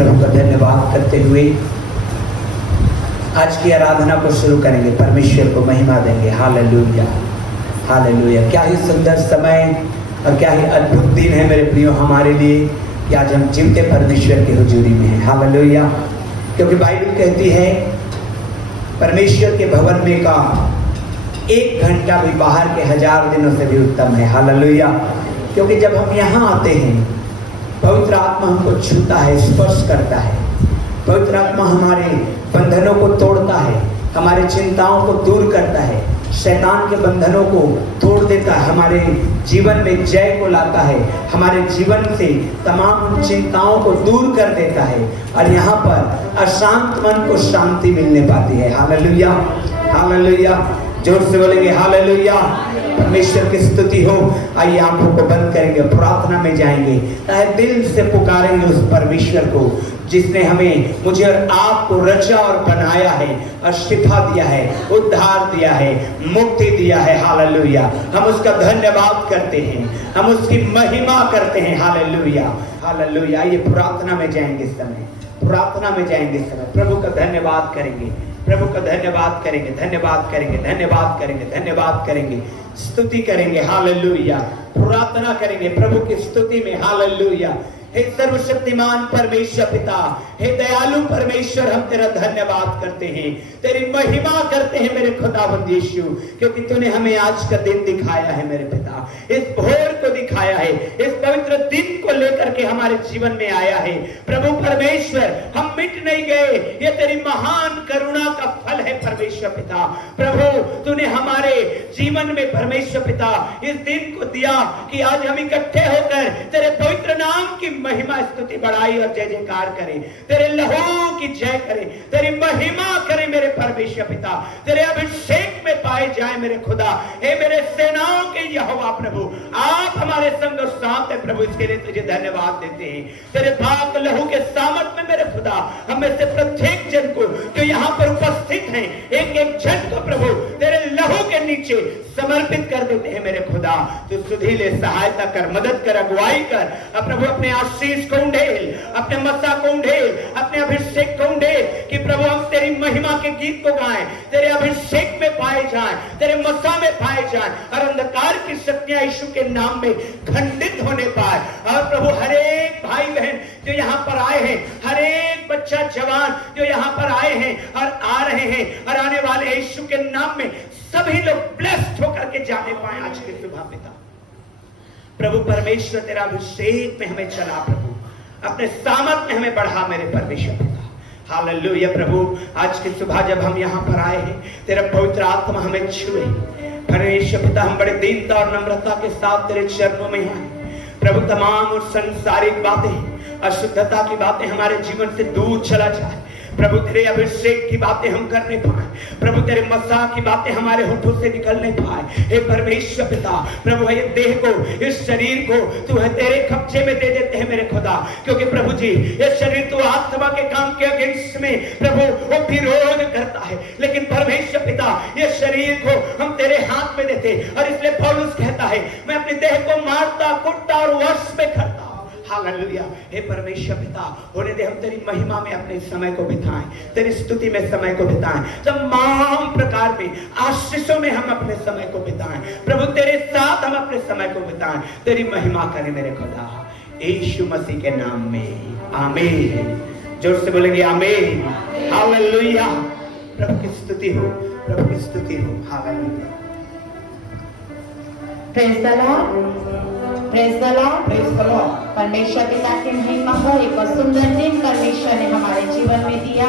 प्रभु का धन्यवाद करते हुए आज की आराधना को शुरू करेंगे। परमेश्वर को महिमा देंगे। Hallelujah, hallelujah. क्या ही सुंदर समय और क्या ही अद्भुत दिन है मेरे प्रियो हमारे लिए कि आज हम जीवते परमेश्वर की हुजूरी में हैं। हालेलुया। क्योंकि बाइबल कहती है परमेश्वर के भवन में का 1 घंटा भी बाहर के 1000 दिनों से भी उत्तम है। हालेलुया। क्योंकि जब हम यहाँ आते हैं पवित्र आत्मा हमको छूता है, स्पर्श करता है। पवित्र आत्मा हमारे बंधनों को तोड़ता है, हमारे चिंताओं को दूर करता है, शैतान के बंधनों को तोड़ देता है, हमारे जीवन में जय को लाता है, हमारे जीवन से तमाम चिंताओं को दूर कर देता है और यहाँ पर अशांत मन को शांति मिलने पाती है। Hallelujah, hallelujah. जोर से बोलेंगे हालेलुया। परमेश्वर की स्तुति हो। आइए आंखों को बंद करेंगे, प्रार्थना में जाएंगे, ताकि दिल से पुकारेंगे उस परमेश्वर को जिसने हमें, मुझे और आपको रचा और बनाया है और शिफा दिया है, उद्धार दिया है, मुक्ति दिया है। हालेलुया। हम उसका धन्यवाद करते हैं, हम उसकी महिमा करते हैं। Hallelujah, hallelujah. ये प्रार्थना में जाएंगे इस समय, प्रार्थना में जाएंगे इस समय, प्रभु का धन्यवाद करेंगे, प्रभु का धन्यवाद करेंगे, धन्यवाद करेंगे, धन्यवाद करेंगे, धन्यवाद करेंगे, स्तुति करेंगे। हालेलुया। प्रार्थना करेंगे प्रभु की स्तुति में। हालेलुया। हे सर्वशक्तिमान परमेश्वर पिता, हे दयालु परमेश्वर, हम तेरा धन्यवाद करते हैं, तेरी महिमा करते हैं मेरे खुदावंद यीशु, क्योंकि तूने हमें आज का दिन दिखाया है मेरे पिता, इस भोर को दिखाया है, इस पवित्र दिन को लेकर के हमारे जीवन में आया है। प्रभु परमेश्वर, हम मिट नहीं गए, ये तेरी महान करुणा का फल है परमेश्वर पिता। प्रभु तूने हमारे जीवन में परमेश्वर पिता इस दिन को दिया कि आज हम इकट्ठे होकर तेरे पवित्र नाम की महिमा स्तुति बढ़ाई और जय जयकार करें, तेरे लहू की जय करें, तेरी महिमा करें मेरे परमेश्वर पिता, तेरे अभिषेक में पाए जाए मेरे खुदा। हे मेरे सेनाओं के यहोवा प्रभु, आप हमारे संग और साथ है प्रभु, इसके लिए तुझे धन्यवाद देते हैं। तेरे पाक लहू के सामर्थ में मेरे खुदा हम में से प्रत्येक जन को जो यहाँ पर उपस्थित हैं, एक एक जन को प्रभु तेरे लहू के नीचे समर्पित कर देते हैं मेरे खुदा। तू सुधीले सहायता कर, मदद कर, अगुवाई कर। अब प्रभु अपने आशीष को उंडेल, अपने मस्सा को उंडेल, अपने अभिषेक को उंडेल कि प्रभु हम तेरी महिमा के गीत को गाएं, तेरे अभिषेक में पाए जाएं, तेरे मस्सा में पाए जाएं और अंधकार की शक्तियां यीशु के नाम में खंडित होने पाए। और प्रभु हर एक भाई बहन जो यहाँ पर आए हैं, हर एक बच्चा जवान जो यहाँ पर आए हैं और आ रहे हैं और आने वाले यीशु के नाम में सभी लोग ब्लेस्ड होकर के जाने पाए आज के सुबह पिता। प्रभु परमेश्वर तेरा अभिषेक में हमें चला, प्रभु अपने सामर्थ में हमें बढ़ा मेरे परमेश्वर पिता। हालेलुया। प्रभु आज की सुबह जब हम यहाँ पर आए हैं, तेरा पवित्र आत्मा हमें छुए परमेश्वर पिता। हम बड़े दीनता और नम्रता के साथ तेरे चरणों में आए प्रभु। तमाम और संसारिक बातें, अशुद्धता की बातें हमारे जीवन से दूर चला जाए प्रभु। तेरे अभिषेक की बातें हम करने पाए प्रभु, तेरे मस्सा की बातें हमारे होठों से निकलने पाए। हे परमेश्वर पिता, प्रभु ये देह को, इस शरीर को तू है तेरे कब्जे में दे देते हैं मेरे खुदा, क्योंकि प्रभु जी ये शरीर तो आत्मा के काम के अगेंस्ट में प्रभु वो विरोध करता है, लेकिन परमेश्वर पिता ये शरीर को हम तेरे हाथ में देते। और इसलिए पौलुस कहता है मैं अपने देह को मारता, कुटता और वश में करता। हालेलुया। हे परमेश्वर पिता, होने दे हम तेरी महिमा में अपने समय को बिताएं, तेरी स्तुति में समय को बिताएं, तमाम प्रकार में आशीषों में हम अपने समय को बिताएं प्रभु, तेरे साथ हम अपने समय को बिताएं, तेरी महिमा करें मेरे खुदा, यीशु मसीह के नाम में आमीन। जोर से बोलेंगे आमीन। हालेलुया। प्रभु की स्तुति हो, प्रभु की स्तुति हो। Hallelujah. Praise the Lord, praise the Lord, praise the Lord. परमेश्वर पिता की महिमा हो। एक और सुंदर दिन परमेश्वर ने हमारे जीवन में दिया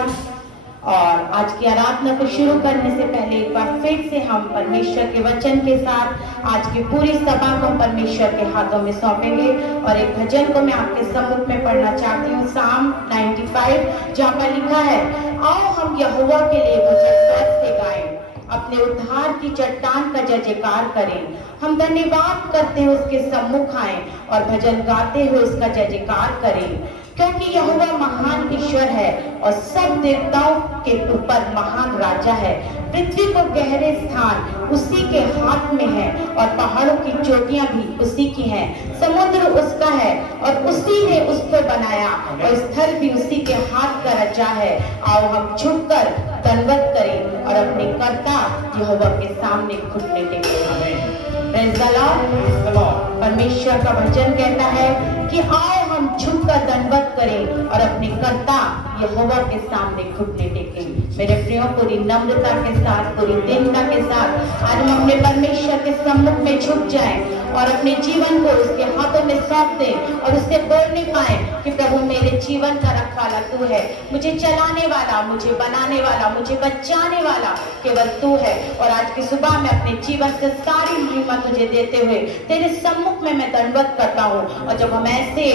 और आज की आराधना को शुरू करने से पहले एक बार फिर से हम परमेश्वर के वचन के साथ आज की पूरी सभा को परमेश्वर के हाथों में सौंपेंगे और एक भजन को मैं आपके सम्मुख में पढ़ना चाहती हूँ। साम 95 जहाँ पर लिखा है, आओ हम यहोवा के लिए भजन से गाएं, अपने उद्धार की चट्टान का जय जयकार करें। हम धन्यवाद करते हुए उसके सम्मुख आए और भजन गाते हुए उसका जय जयकार करें, क्योंकि यहोवा महान ईश्वर है और सब देवताओं के ऊपर महान राजा है। पृथ्वी को गहरे स्थान उसी के हाथ में है और पहाड़ों की चोटियां भी उसी की हैं। समुद्र उसका है और उसी ने उस पर बनाया और स्थल भी उसी के हाथ का रचा है। आओ हम झुककर दंडवत करें और अपने कर्ता यहोवा के सामने घुटने टेकें। Praise the Lord। परमेश्वर का वचन कहता है कि आओ हम झुककर दंडवत करें और अपने कर्ता यहोवा के सामने घुटने टेकें। मेरे प्रियो, पूरी नम्रता के साथ, पूरी दीनता के साथ आज हम अपने परमेश्वर के सम्मुख में झुक जाएं और अपने जीवन को उसके हाथों में सौंप दें और उससे बोलने पाए कि प्रभु मेरे जीवन का रखवाला तू है, मुझे चलाने वाला, मुझे बनाने वाला, मुझे बचाने वाला केवल तू है। और आज की सुबह में अपने जीवन से सारी महिमा तुझे देते हुए तेरे सम्मुख में मैं दंडवत करता हूँ। और जब हम ऐसे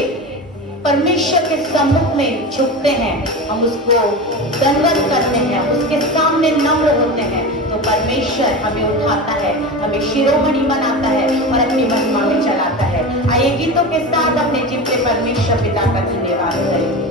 परमेश्वर के सम्मुख में झुकते हैं, हम उसको दंडवत करते हैं, उसके सामने नम्र होते हैं, तो परमेश्वर हमें उठाता है, हमें शिरोमणि बनाता है और अपनी महिमा में चलाता है। आइए गीतों के साथ अपने जीवते परमेश्वर पिता का धन्यवाद करें।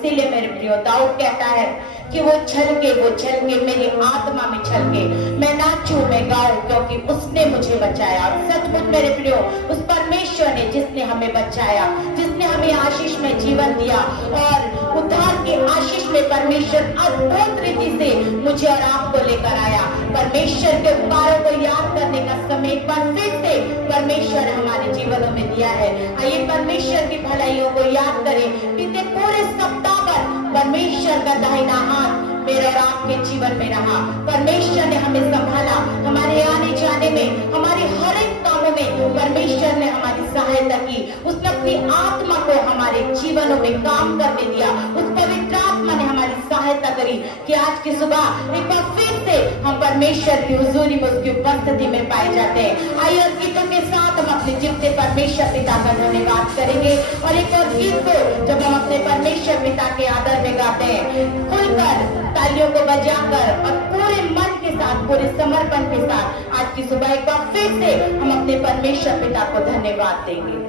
इसीलिए मेरे प्रियो दाऊद कहता है कि वो छलके मेरी आत्मा में छलके, मैं नाचूं मैं गाऊं क्योंकि उसने मुझे बचाया। और सचमुच मेरे प्रियो उस परमेश्वर ने जिसने हमें बचाया, जिसने हमें आशीष में जीवन दिया और उद्धार की आशीष में परमेश्वर अद्भुत रीति से मुझे और आपको लेकर आया। परमेश्वर के उपकारों को याद करने का समय एक बार फिर से परमेश्वर हमारे जीवनों में दिया है। आइए परमेश्वर की भलाइयों को याद करें। बीते पूरे सप्ताह पर परमेश्वर का दाहिना हाथ मेरे और आपके जीवन में रहा। परमेश्वर ने हमें संभाला, हमारे आने जाने में, हमारे हर एक कामों में परमेश्वर ने हमारी सहायता की। उसने अपनी आत्मा को हमारे जीवनों में काम करने दिया। उस पवित्र आत्मा ने हमारी सहायता करी कि आज की सुबह एक बार फिर से हम परमेश्वर की हुजूरी में, उसकी उपस्थिति में पाए जाते हैं। आइए और गीतों के साथ हम अपने जीवते परमेश्वर पिता का धन्यवाद करेंगे। और एक और गीत को जब हम अपने परमेश्वर पिता के आदर में गाते हैं, खुलकर तालियों को बजाकर और पूरे मन के साथ, पूरे समर्पण के साथ आज की सुबह एक बार फिर से हम अपने परमेश्वर पिता को धन्यवाद देंगे।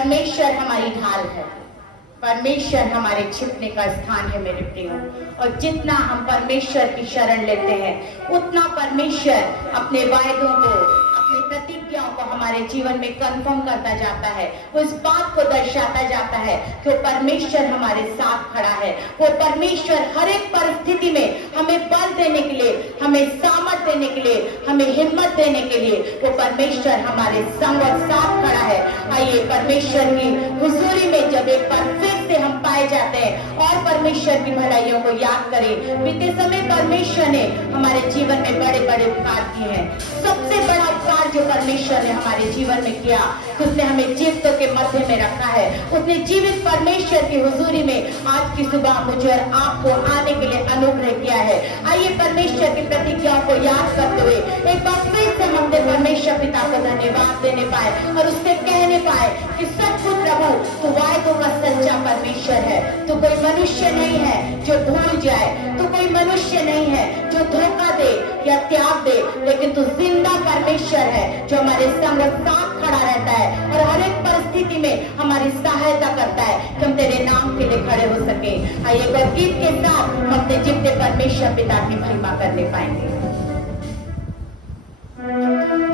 परमेश्वर हमारी ढाल है, परमेश्वर हमारे छिपने का स्थान है मेरे प्रियो। और जितना हम परमेश्वर की शरण लेते हैं उतना परमेश्वर अपने वायदों को, अपनी प्रतिज्ञाओं को हमारे जीवन में कंफर्म करता जाता है। उस बात को दर्शाता जाता है कि वो परमेश्वर हमारे साथ खड़ा है। वो परमेश्वर हर एक परिस्थिति में हमें बल देने के लिए, हमें सामर्थ देने के लिए, हमें हिम्मत देने के लिए वो परमेश्वर हमारे संग और साथ खड़ा है। आइए परमेश्वर की हुजूरी में जब एक बार फिर से हम पाए जाते हैं और परमेश्वर की भलाइयों को याद करें। बीते समय परमेश्वर ने हमारे जीवन में बड़े बड़े उपकार किए हैं। सबसे बड़ा उपकार जो परमेश्वर ने हमारे जीवन में किया, उसने हमें जीवितों के मध्य में रखा है। उसने जीवित परमेश्वर की हुजूरी में आज की सुबह मुझे और आपको आने के लिए अनुग्रह किया है। आइए परमेश्वर की प्रतिज्ञाओं को याद करते हुए एक बार फिर से हम अपने परमेश्वर पिता को धन्यवाद देने पाए और उससे कहने पाए कि सचमुच प्रभु तू वायदों का सच्चा परमेश्वर है। तू कोई मनुष्य नहीं है जो भूल जाए, तू कोई मनुष्य नहीं है जो धोखा दे या त्याग दे, लेकिन तू जिंदा परमेश्वर है जो हमारे संग साथ खड़ा रहता है और हर एक परिस्थिति में हमारी सहायता करता है कि हम तेरे नाम के लिए खड़े हो सके। आइए गीत के साथ हम अपने जीवते परमेश्वर पिता की महिमा करने पाएंगे। Bye.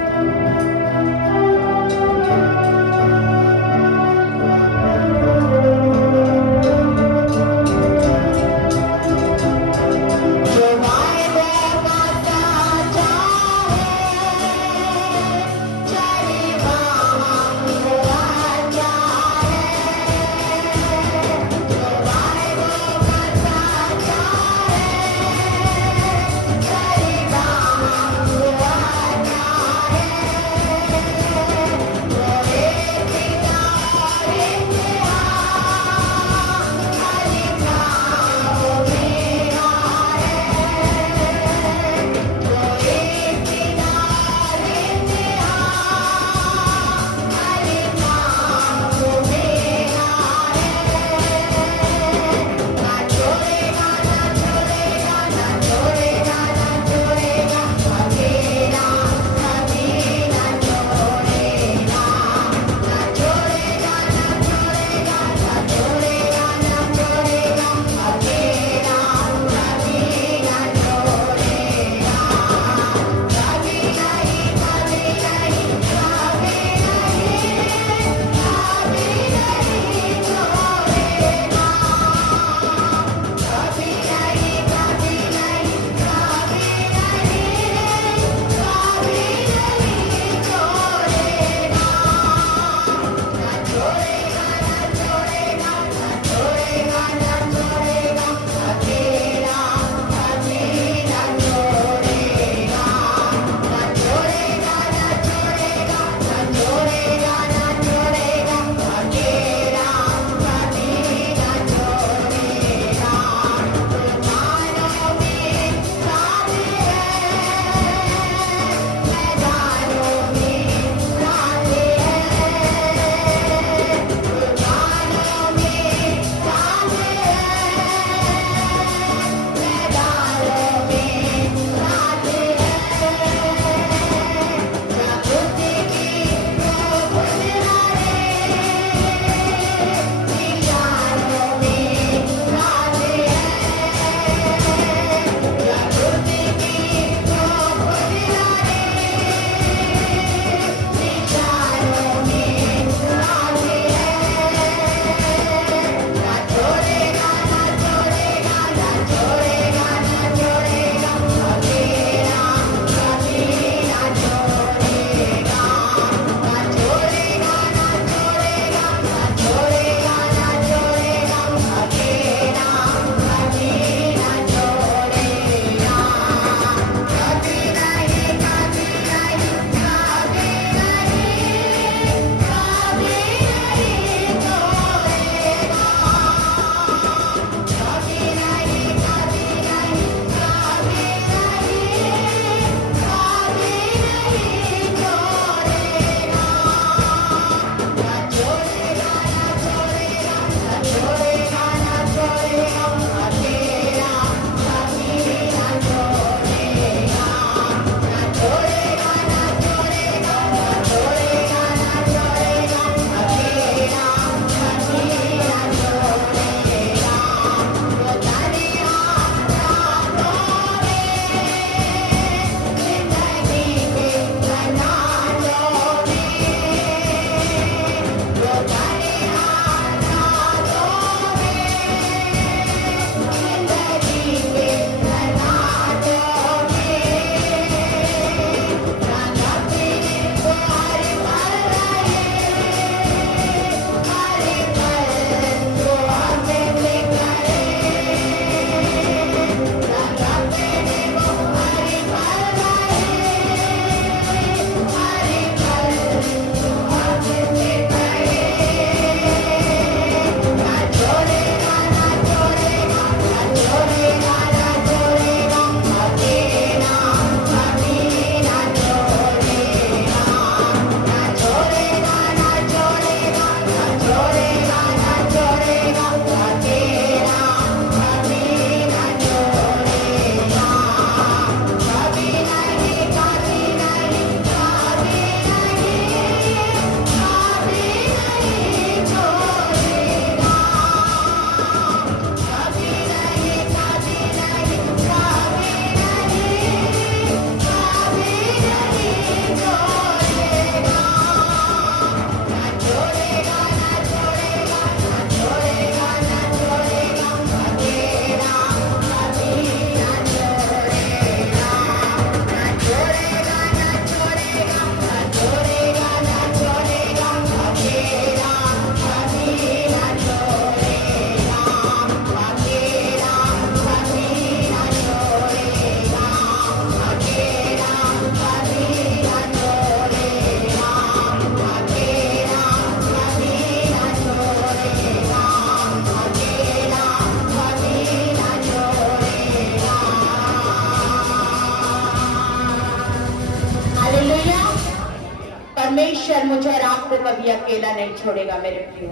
कभी अकेला नहीं छोड़ेगा मेरे प्रियो।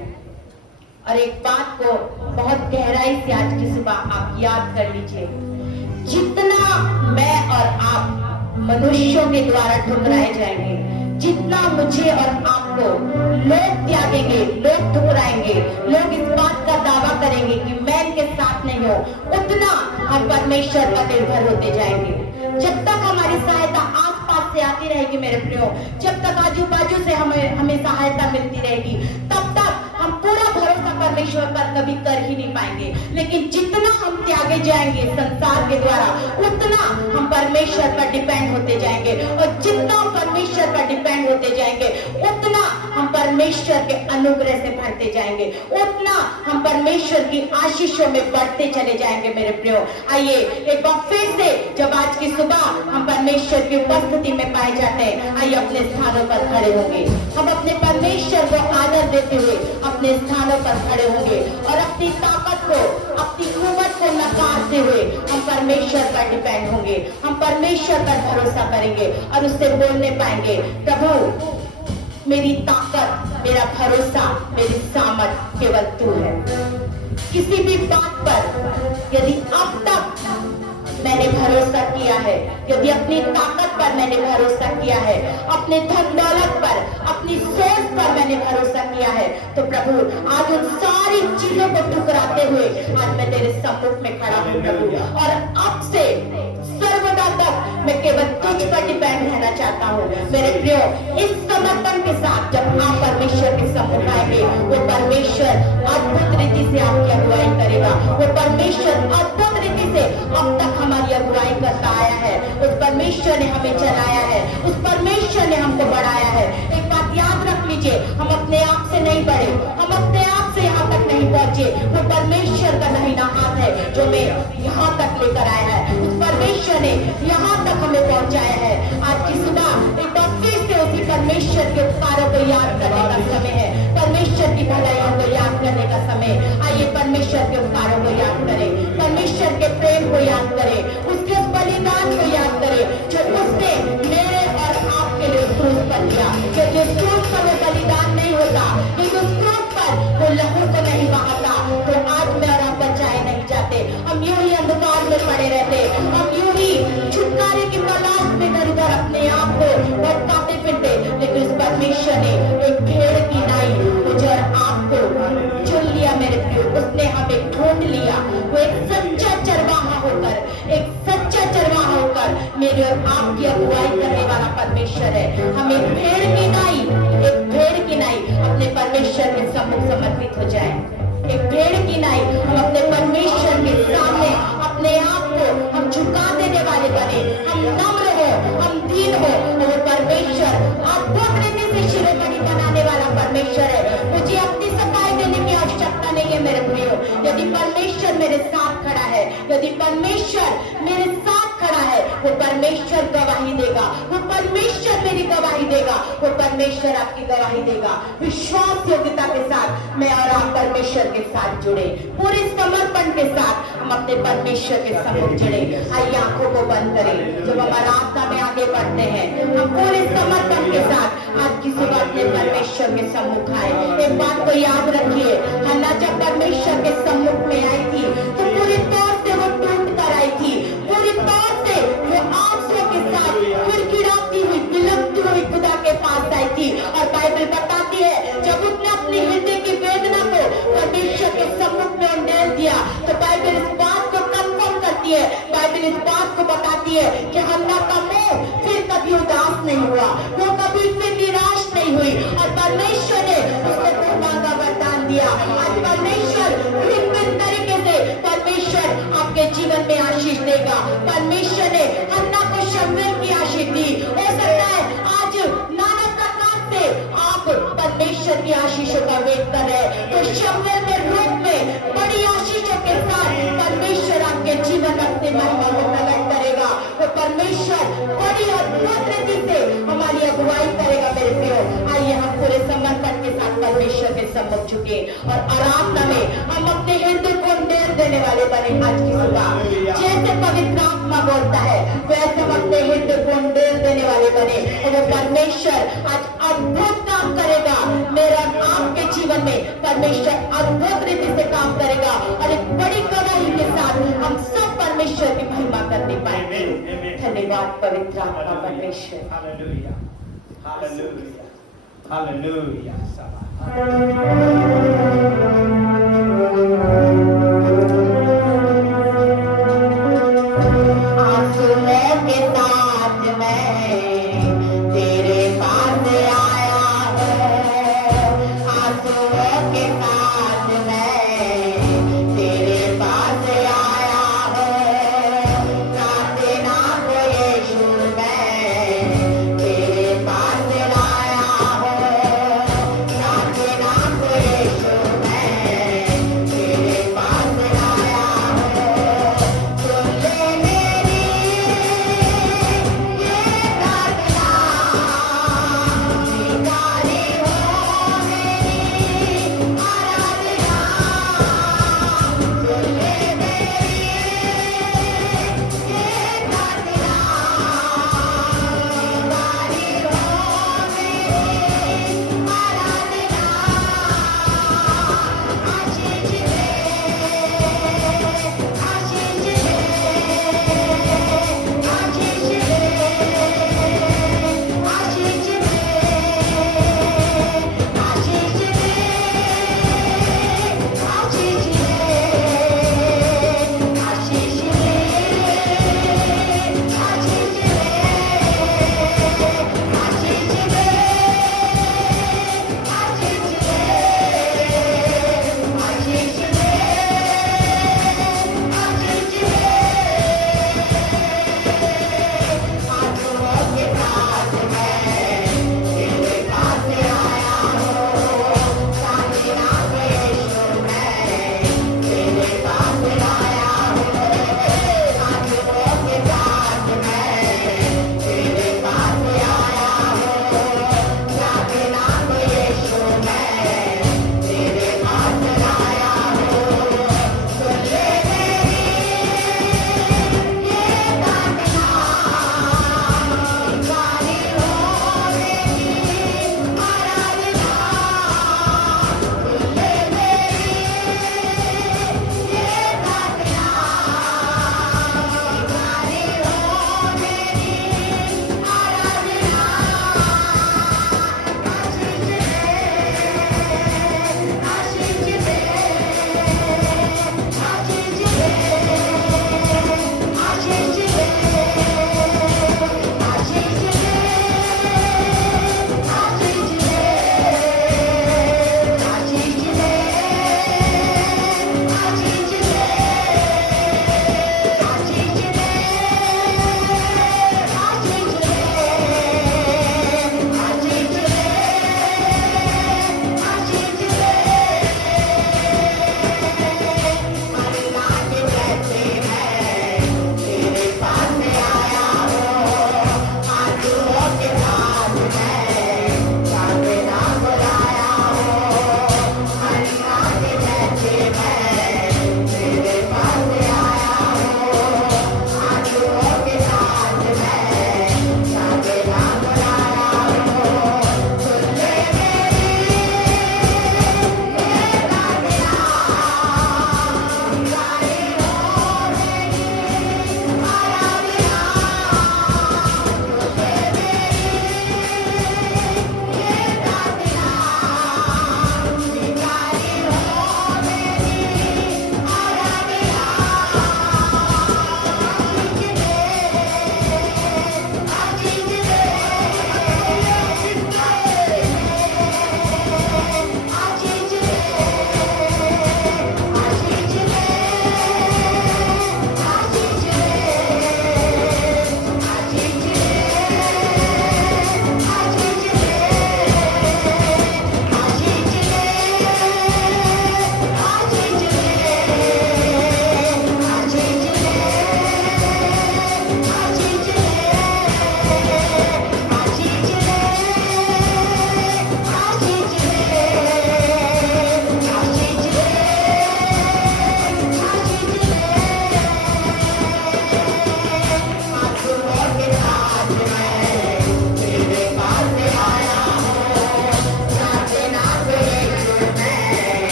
और एक बात को बहुत गहराई से आज की सुबह आप याद कर लीजिए, जितना मैं और आप मनुष्यों के द्वारा ठुकराए जाएंगे, जितना मुझे और आपको लोग त्यागेंगे, लोग ठुकराएंगे, लोग इस बात का दावा करेंगे कि मैं इनके साथ नहीं हूं, उतना हम परमेश्वर पर निर्भर होते जाएंगे। जब तक हमारी सहायता आसपास से आती रहेगी मेरे प्रियो, जब तक आजू बाजू से हमें सहायता मिलती रहेगी, तब तक हम पूरा भरोसा परमेश्वर पर कभी कर ही नहीं पाएंगे। लेकिन जितना हम त्यागे जाएंगे संसार के द्वारा, उतना हम परमेश्वर पर डिपेंड होते जाएंगे, और जितना हम परमेश्वर पर डिपेंड होते जाएंगे, उतना हम परमेश्वर के अनुग्रह से भरते जाएंगे, उतना हम परमेश्वर की आशीषों में बढ़ते चले जाएंगे मेरे प्रियो। आइए एक बार फिर से, जब आज की सुबह हम परमेश्वर की उपस्थिति में पाए जाते हैं, आइए अपने स्थानों पर खड़े होंगे। हम अपने परमेश्वर को आदर देते हुए अपने स्थानों पर खड़े होंगे और अपनी ताकत को, अपनी कुवत को नकारते हुए हम परमेश्वर पर डिपेंड होंगे, हम परमेश्वर पर भरोसा करेंगे और उससे बोलने पाएंगे, प्रभु मेरी ताकत, मेरा भरोसा, मेरी सामर्थ केवल तू है। किसी भी बात पर यदि अब तक मैंने भरोसा किया है, यदि अपनी ताकत पर मैंने भरोसा किया है, अपने धन दौलत पर, अपनी सोच पर मैंने भरोसा किया है, तो प्रभु आज उन सारी चीजों को ठुकराते हुए आज मैं तेरे सम्मुख में खड़ा हूं प्रभु, और अब से सर्वदा तक मैं केवल तुझ पर डिपेंड रहना चाहता हूँ मेरे प्रियो। इस समर्पण के साथ जब आप परमेश्वर के सम्मुख आएंगे, वो परमेश्वर अद्भुत रीति से आपकी अगुवाई करेगा, वो परमेश्वर अद्भुत रीति से अब तक हमारी अगुवाई करता आया है, उस परमेश्वर ने हमें चलाया है, उस परमेश्वर ने हमको बढ़ाया है। एक बात याद रख लीजिए, हम अपने आप से नहीं बढ़े, हम अपने आप से यहाँ तक नहीं पहुंचे, वो परमेश्वर का दाहिना हाथ है जो मैं यहाँ तक लेकर आया है, उस परमेश्वर ने यहाँ तक हमें पहुंचाया है। आज की सुबह एक बार फिर से उसी परमेश्वर के उपकारों को याद करने का समय है, परमेश्वर की भलाइयों को याद करने का समय। आइए परमेश्वर के उपकारों को याद करें, परमेश्वर के प्रेम को याद करें, उसके बलिदान को याद करें जो उसने मेरे और आपके लिए क्रूस पर दिया। यदि उस क्रूस पर वो बलिदान नहीं होता, यदि उस क्रूस पर वो लहू को नहीं बहाता, तो आज मैं और आप बचाए नहीं जाते, हम यूं ही अंधकार में पड़े रहते, हम यूं ही छुटकारे की तलाश में इधर उधर अपने आप को भटकाते फिरते। लेकिन उस परमेश्वर ने एक भेड़ की नाई मुझे और आपको चुन लिया मेरे प्रियो, उसने हमें ढूंढ लिया। वो एक सच्चा चरवाहा होकर, एक सच्चा चरवाहा होकर मेरे और आपकी अगुवाई करने वाला परमेश्वर है। हम एक भेड़ की नाई, एक भेड़ की नाई अपने परमेश्वर के सम्मुख समर्पित हो जाए, एक भेड़ की नाई हम अपने परमेश्वर के सामने अपने आप को हम झुका देने वाले बने, हम नम्र हो, हम दीन हो, और वो परमेश्वर अद्भुत रीति से शिरोमणि बनाने वाला परमेश्वर है। मुझे अपनी सफाई देने की आवश्यकता नहीं है मेरे प्रियो। यदि परमेश्वर मेरे साथ खड़ा है, यदि परमेश्वर मेरे साथ खड़ा है, वो परमेश्वर गवाही देगा, वो परमेश्वर मेरी गवाही देगा, वो परमेश्वर आपकी गवाही देगा। विश्वास योग्यता के साथ मैं और आप परमेश्वर के साथ जुड़े, पूरे समर्पण के साथ हम अपने परमेश्वर के सम्मुख जुड़े। आइए आंखों को बंद करें, जब हम आराधना में आगे बढ़ते हैं हम पूरे समर्पण के साथ आज की सुबह अपने परमेश्वर के सम्मुख आए। एक बात को याद रखिए, हन्ना जब परमेश्वर के सम्मुख में आई थी तो पूरी तौर से वो टूट कर आई थी, पूरी तौर से वो आंसुओं के साथ गिड़गिड़ाती हुई, बिलखती हुई खुदा के पास आई थी। और बाइबल बताती है जब उसने अपनी हृदय की वेदना को परमेश्वर के सम्मुख में उंडेल दिया, तो बाइबल इस बात को कंफर्म करती है, बाइबल इस बात को बताती है कि हन्ना का मुंह फिर कभी उदास नहीं हुआ, वो कभी फिर निराश नहीं हुई, और परमेश्वर ने उसको कृपा का वरदान दिया। आज परमेश्वर विभिन्न तरीके से परमेश्वर आपके जीवन में आशीष देगा। परमेश्वर ने हन्ना को शमूएल की आशीष दी, हो सकता है आज नाना प्रकार से आप परमेश्वर की आशीषों का वेट कर रहे हैं, तो शमूएल के रूप में बड़ी आशीषों के साथ परमेश्वर आपके जीवन अपने महिमा को प्रकट करेगा। वो परमेश्वर बड़ी अद्भुत रीति से हमारी अगुवाई करेगा मेरे प्रियो। आइए हम पूरे समर्पण के साथ परमेश्वर के सम्मुख झुके और आराधना में हम अपने हृदय को उंडेल देने वाले बने। आज की सुबह जैसे पवित्र आत्मा बोलता है वैसे हम अपने हृदय को उंडेल देने वाले बने, और वो परमेश्वर आज अद्भुत काम करेगा, मेरा आपके जीवन में परमेश्वर अद्भुत रीति से काम करेगा और एक बड़ी गवाही के साथ हम सब परमेश्वर की महिमा करने पाएंगे। धन्यवाद पवित्र आत्मा परमेश्वर। Hallelujah, hallelujah, hallelujah. आंसुओं के साथ मैं तेरे पास आया हूँ, आंसुओं के साथ मैं तेरे पास आया हूँ, प्रार्थना को यीशु मैं तेरे पास लाया हूँ, प्रार्थना को यीशु मैं तेरे पास लाया हूँ। सुन ले मेरी ये प्रार्थना, स्वीकारी हो मेरी आराधना,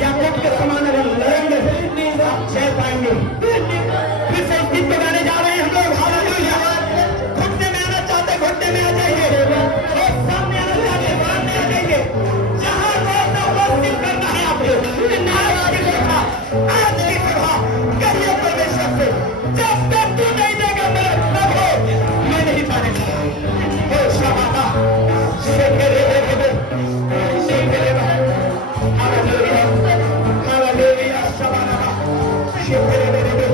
या समान अगर लड़ेंगे आप जय पाएंगे। फिर से इस गीत को गाने जा रहे हैं हम लोग। हालेलुया। घुटने में आना चाहते घुटने में आ जाइए, और सामने आना चाहते सामने आ जाइए। जहां रोना वर्शिप करना है आपको, आज की सभा, आज की सभा कहिए परमेश्वर से, जब तक तू नहीं देगा मेरे प्रभु मैं नहीं मानेगा। ओ शबाबा शेखरे हालेलुया हालेलुया शबाबा शेखरे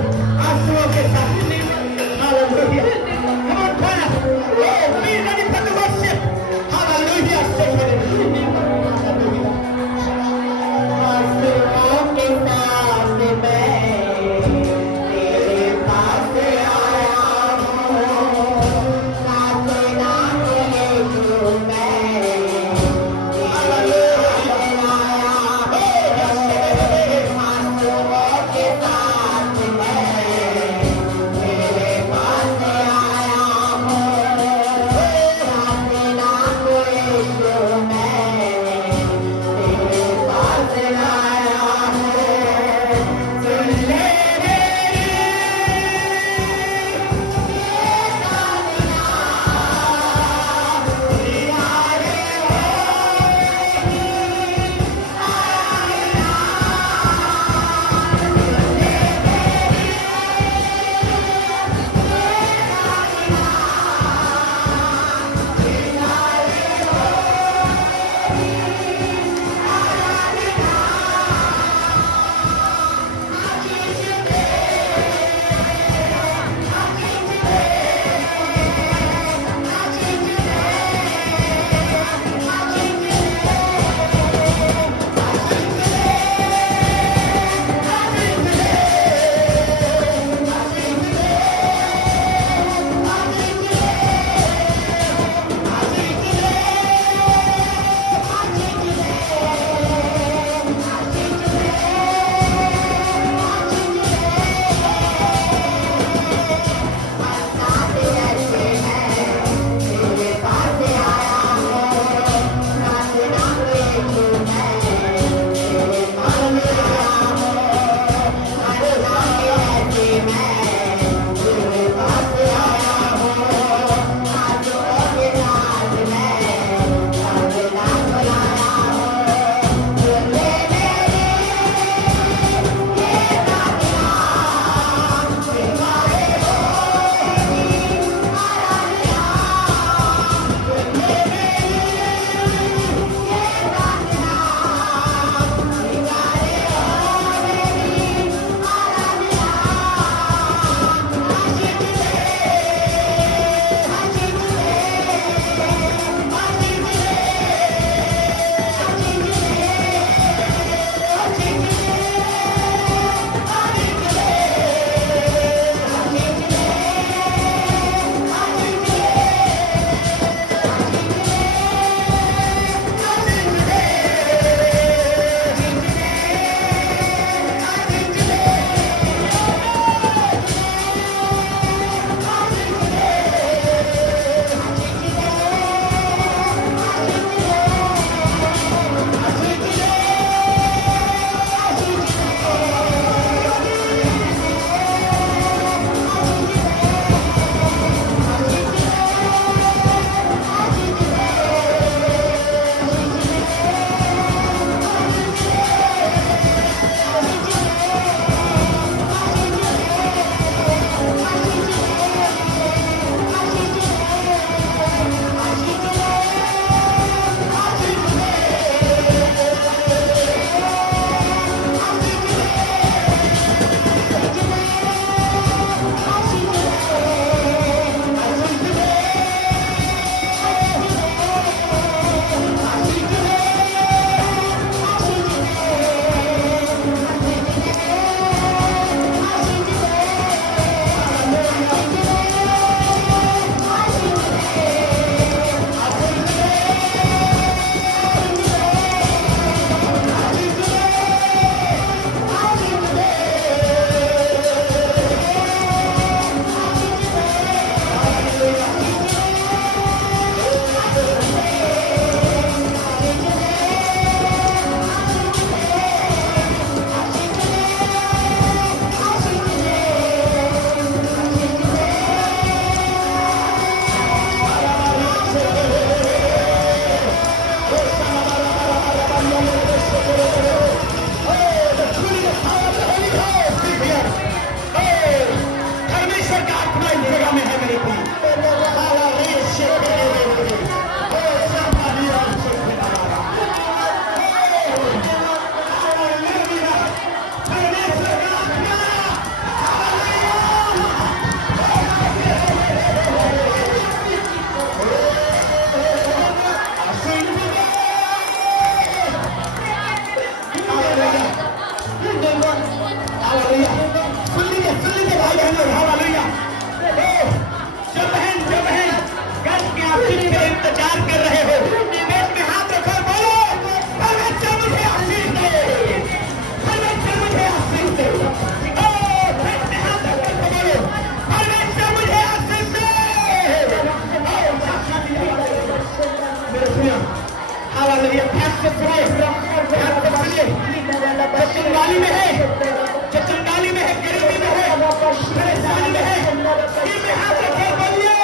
परेशानी में है, दिल में हाथ रखे बोलिए,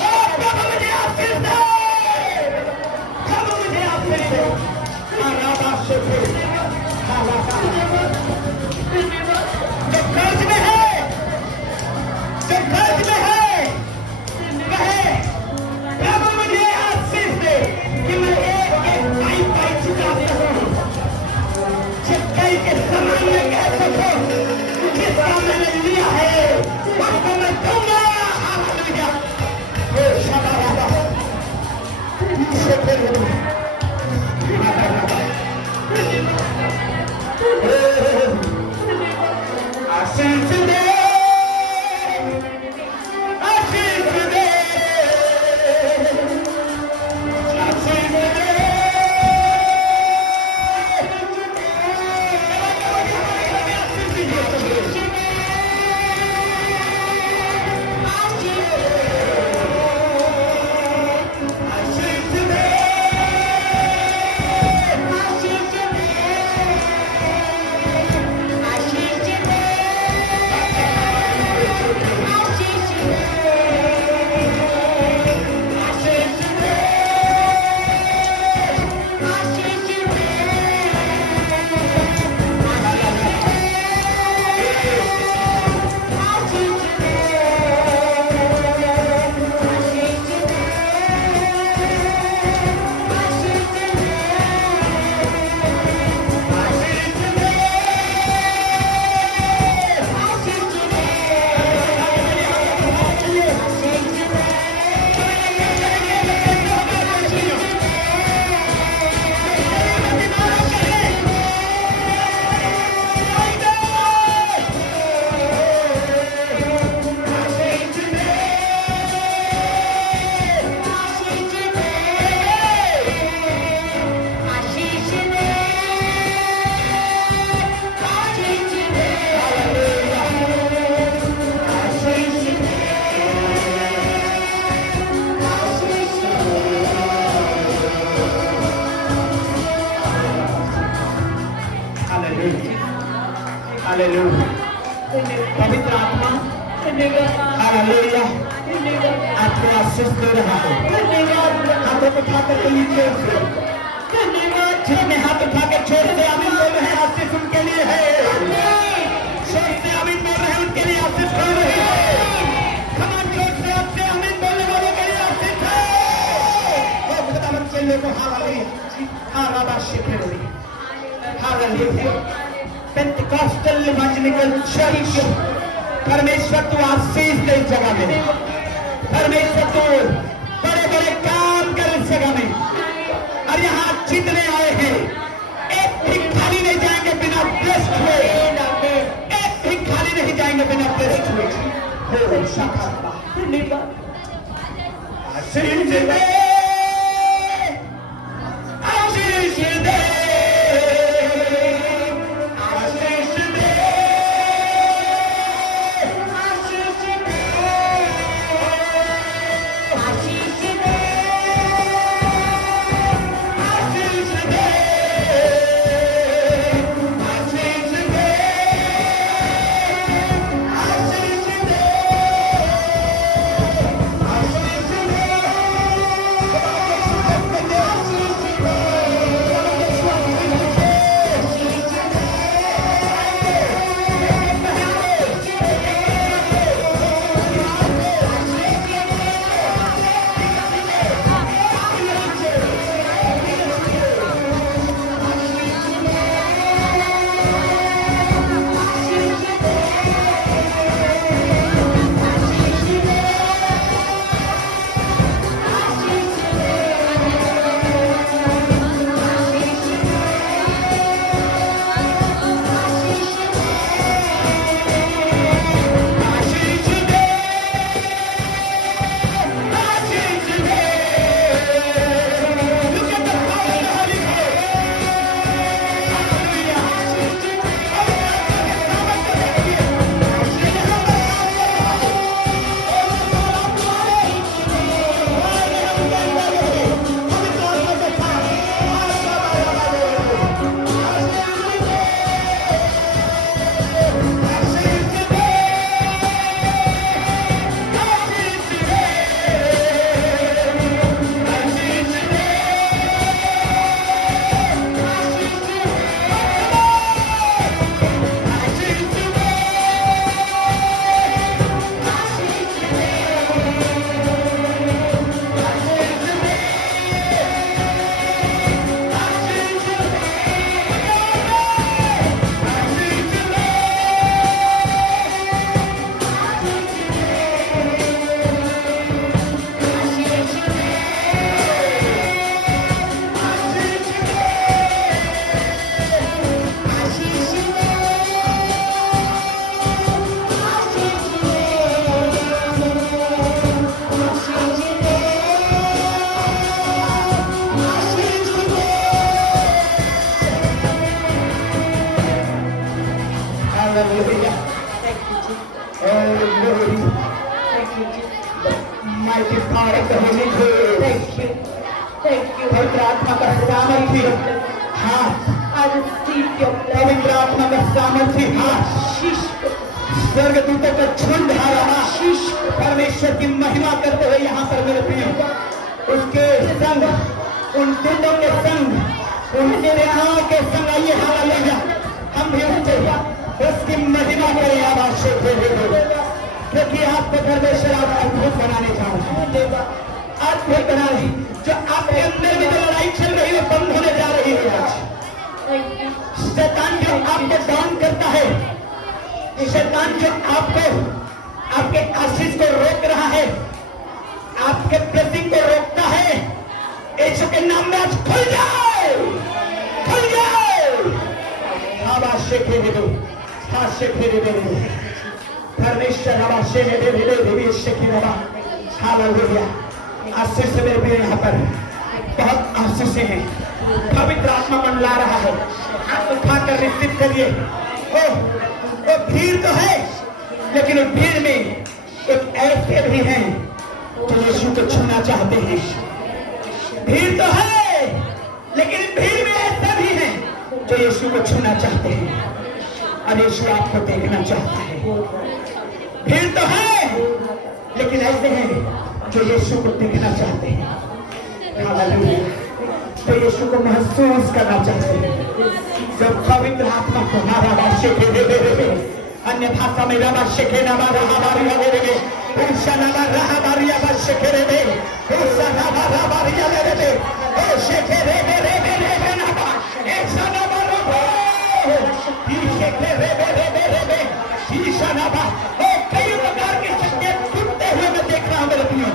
ओ प्रभु मुझे आशीष दे, प्रभु मुझे आशीष दे। जो कर्ज में है, जो कर्ज में है, कहे प्रभु मुझे आशीष दे कि मैं एक पाई चुका सकूं, चिट्ठी के समान में कह सकूं जिसका मैंने लिया है उसको मैं दूंगा। हालेलुया। ओ शाबाश आशीष दे, आशीष दे, आशीष दे। हालेलुया। पवित्र आत्मा हालेलुया आपको आशीष दे रहा है। हाथों को उठा करके नीचे जिसने हाथ उठा के छोड़ से आमीन बोल रहे हैं, आशीष उनके लिए है। छोड़ से आमीन बोल रहे हैं, उनके लिए आशीष बोल रही है। खमान छोड़ से आपसे आमीन बोलने वालों के लिए आशीष है। और खुदावंद चेले को hallelujah hallelujah. Pentecostal evangelical church, परमेश्वर तू आशीष दे इस जगह में। परमेश्वर तू बड़े बड़े काम कर इस जगह में। और यहाँ जितने आए हैं एक भी खाली नहीं जाएंगे बिना ब्लेस्ड हुए, एक भी खाली नहीं जाएंगे बिना ब्लेस्ड हुए। आशीष दे, आशीष दे, Hallelujah. Oh, glory. Mighty God of the Holy Ghost. पवित्र आत्मा का सामर्थ्य हाथ पवित्र आत्मा का सामर्थ्य हाथ स्वर्गदूतों का झुंड आशीष परमेश्वर की महिमा करते हुए यहाँ पर मेरे प्रिय उसके संग उन दूतों के संग उन सेवकाओं के संग आइए हालेलुया हम भी उसकी महिमा करें आवाज क्योंकि आपको परमेश्वर आप अद्भुत बनाने जा रहे हैं अद्भुत बना रही जो आपके अंदर में जो लड़ाई चल रही है वो बंद होने जा रही है आज शैतान जो आपको डाउन करता है शैतान जो आपको आपके आशीष को रोक रहा है आपके ब्लेसिंग को रोकता है यीशु के नाम में आज खुल जाए आवाज़ दे दो परमेश्वर आवाज़ दे हालेलुया आशीष मेरे प्रिय यहाँ पर बहुत आशीष हैं पवित्र आत्मा मंडला रहा है आप उठाकर निश्चित करिए वो भीड़ तो है लेकिन उस भीड़ में एक ऐसे भी हैं जो यीशु को छूना चाहते हैं भीड़ तो है लेकिन भीड़ में ऐसे भी हैं जो यीशु को छूना चाहते हैं और यीशु आपको देखना चाहता है भीड़ तो है लेकिन ऐसे हैं जो यीशु को देखना चाहते हैं हालेलुया जो यीशु को महसूस करना चाहते हैं जो पवित्र आत्मा को हमारा वाष्य के दे अन्य भाषा में वाष्य के नाम रहा बारिया दे दे उनसा नाम रहा बारिया वाष्य के दे उनसा नाम रहा बारिया दे दे ओ शेखे रे नाम ऐसा नाम रहा ये शेखे रे ईशा नाम ओ कई प्रकार के शक्तियां टूटते हुए मैं देख रहा हूं मेरे प्रियो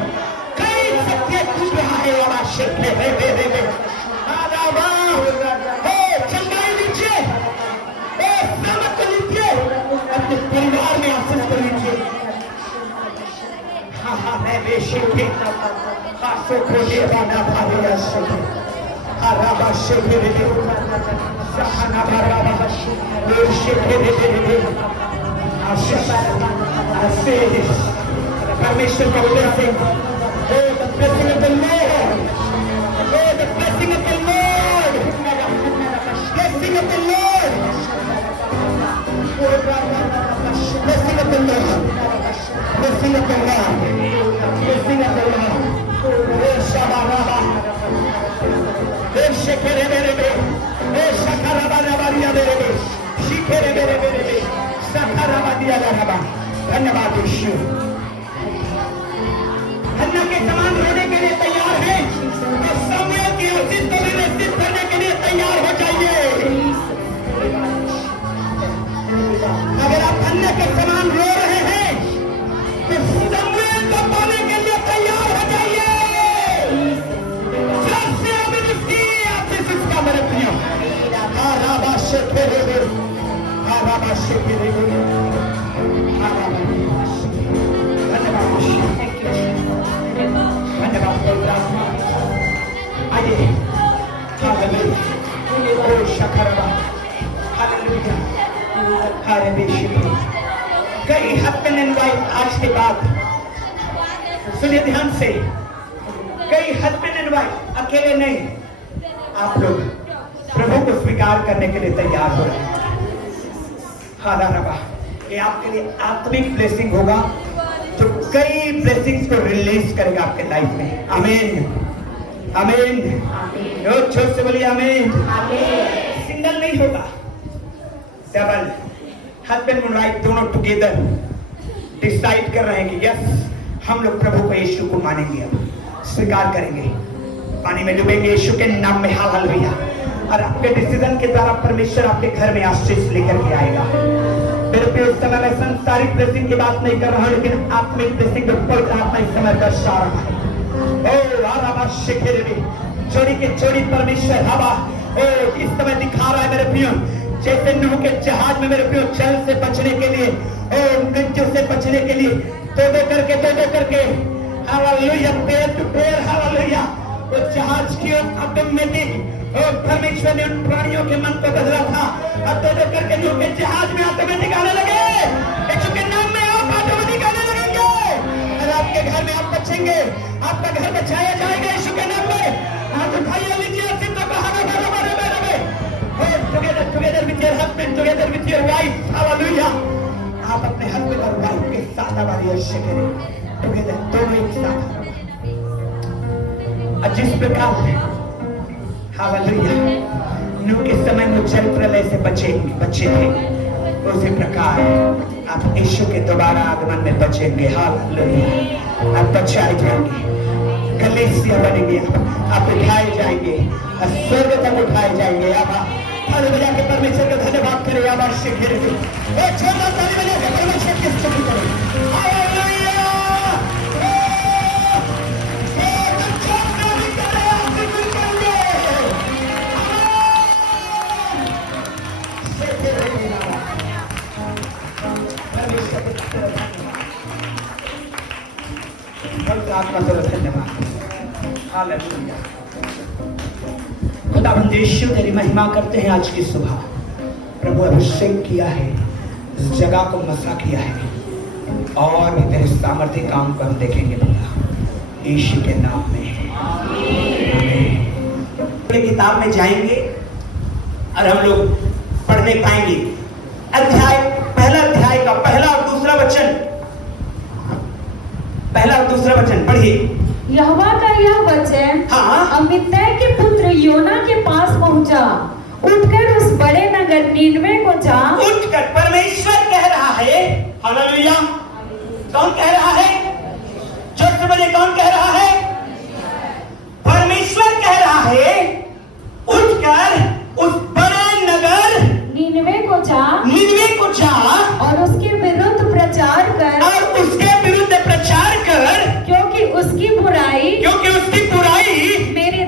कई शक्तियां टूट रहा है वाष्य के रे आरामा ओ चंगाई लीजिए ओ सामत लीजिए अपने परिवार में आसन कर लीजिए हाँ मैं बेशे के खासों को देवाना भारिया शक्ति आरामा शेखे रे सहना भारावा शेखे रे आशीष परमेश्वर का blessing oh the blessing of the Lord oh the blessing of the Lord blessing of the Lord blessing of the Lord blessing of the Lord blessing of the Lord oh shabaraba oh shekere berebe oh shakaraba rabariya berebe shikere berebe sakaraba diya rabba धन्यवाद यीशु हन्ना के समान रोने के लिए तैयार है तो समय की आशीष को भी निश्चित करने के लिए तैयार हो जाइए अगर आप हन्ना के समान रो रहे हैं तो समय को पाने के लिए तैयार हो जाइए सबसे अभी इसकी आशीष इसका मेरे प्रिय आराबाशे कई हस्बैंड एंड वाइफ आज के बाद सुनिए ध्यान से कई हस्बैंड एंड वाइफ अकेले नहीं आप लोग प्रभु को स्वीकार करने के लिए तैयार हो रहे हैं ये आपके लिए आत्मिक ब्लेसिंग होगा जो कई ब्लेसिंग्स को रिलीज करेगा आपके लाइफ में आमीन आमीन रोज छोट से बोलिए आमीन सिंगल नहीं होगा डबल हस्बैंड एंड वाइफ दोनों टुगेदर डिसाइड कर रहे हैं कि यस हम लोग प्रभु को यीशु को मानेंगे अब स्वीकार करेंगे पानी में डूबेंगे यीशु के नाम में हालेलुया और आपके डिसीजन के द्वारा परमेश्वर आपके घर में आशीष लेकर के आएगा मेरे प्रिय उस समय मैं संसारिक ब्लेसिंग की बात नहीं कर रहा हूं लेकिन आत्मिक ब्लेसिंग में पवित्र आत्मा इस समय दर्शा रहा है ओ आरामा शेखेरे चोरी के चोरी परमेश्वर हवा ओ इस समय दिखा रहा है मेरे प्रिय जैसे नूह के जहाज में मेरे प्रिय जल से बचने के लिए ओ मृत्यु से बचने के लिए तोबे करके हालेलुया पैर टू पैर हालेलुया वो जहाज की ऑटोमेटिक और परमेश्वर ने उन प्राणियों के मन को बदला था और तो करके नूह के जहाज में ऑटोमेटिक आने योर वाइफ, हालेलुया। आप अपने हस्बैंड और वाइफ के साथ हमारी अर्शे करें टुगेदर, दोनों एक साथ। और जिस प्रकार हालेलुया नूह के समय में जल प्रलय से बचे थे, उसी प्रकार आप यीशु के दोबारा आगमन में बचेंगे। हालेलुया। आप बचाए जाएंगे, कलीसिया बनेंगे, आप उठाए जाएंगे, स्वर्ग तक उठाए जाएंगे। आप ताली बजा के परमेश्वर का धन्यवाद करें। आप आशीष करेंगे, छोटा ताली बजा के परमेश्वर की स्तुति करें। हालेलुया। आत्मा तो धन्यवाद। हालेलुया। खुदावंद यीशु तेरी महिमा करते हैं आज की सुबह। प्रभु अभिषेक किया है, इस जगह को मसा किया है, और भी तेरे सामर्थ्य काम को हम देखेंगे प्रभु यीशु के नाम में। आमीन। किताब में जाएंगे और हम लोग पढ़ने पाएंगे पहला अध्याय का पहला और दूसरा वचन पढ़िए। यहोवा का यह वचन हाँ। अमित्तै के पुत्र योना के पास पहुंचा। उठकर उस बड़े नगर नीनवे को जा। उठकर परमेश्वर कह रहा है। हालेलुया। कौन कह रहा है? जोर से बोलिए, कौन कह रहा है? परमेश्वर कह रहा है, उठकर उस बड़े नगर नीनवे को जा और उसके विरुद्ध प्रचार कर, क्योंकि उसकी बुराई मेरी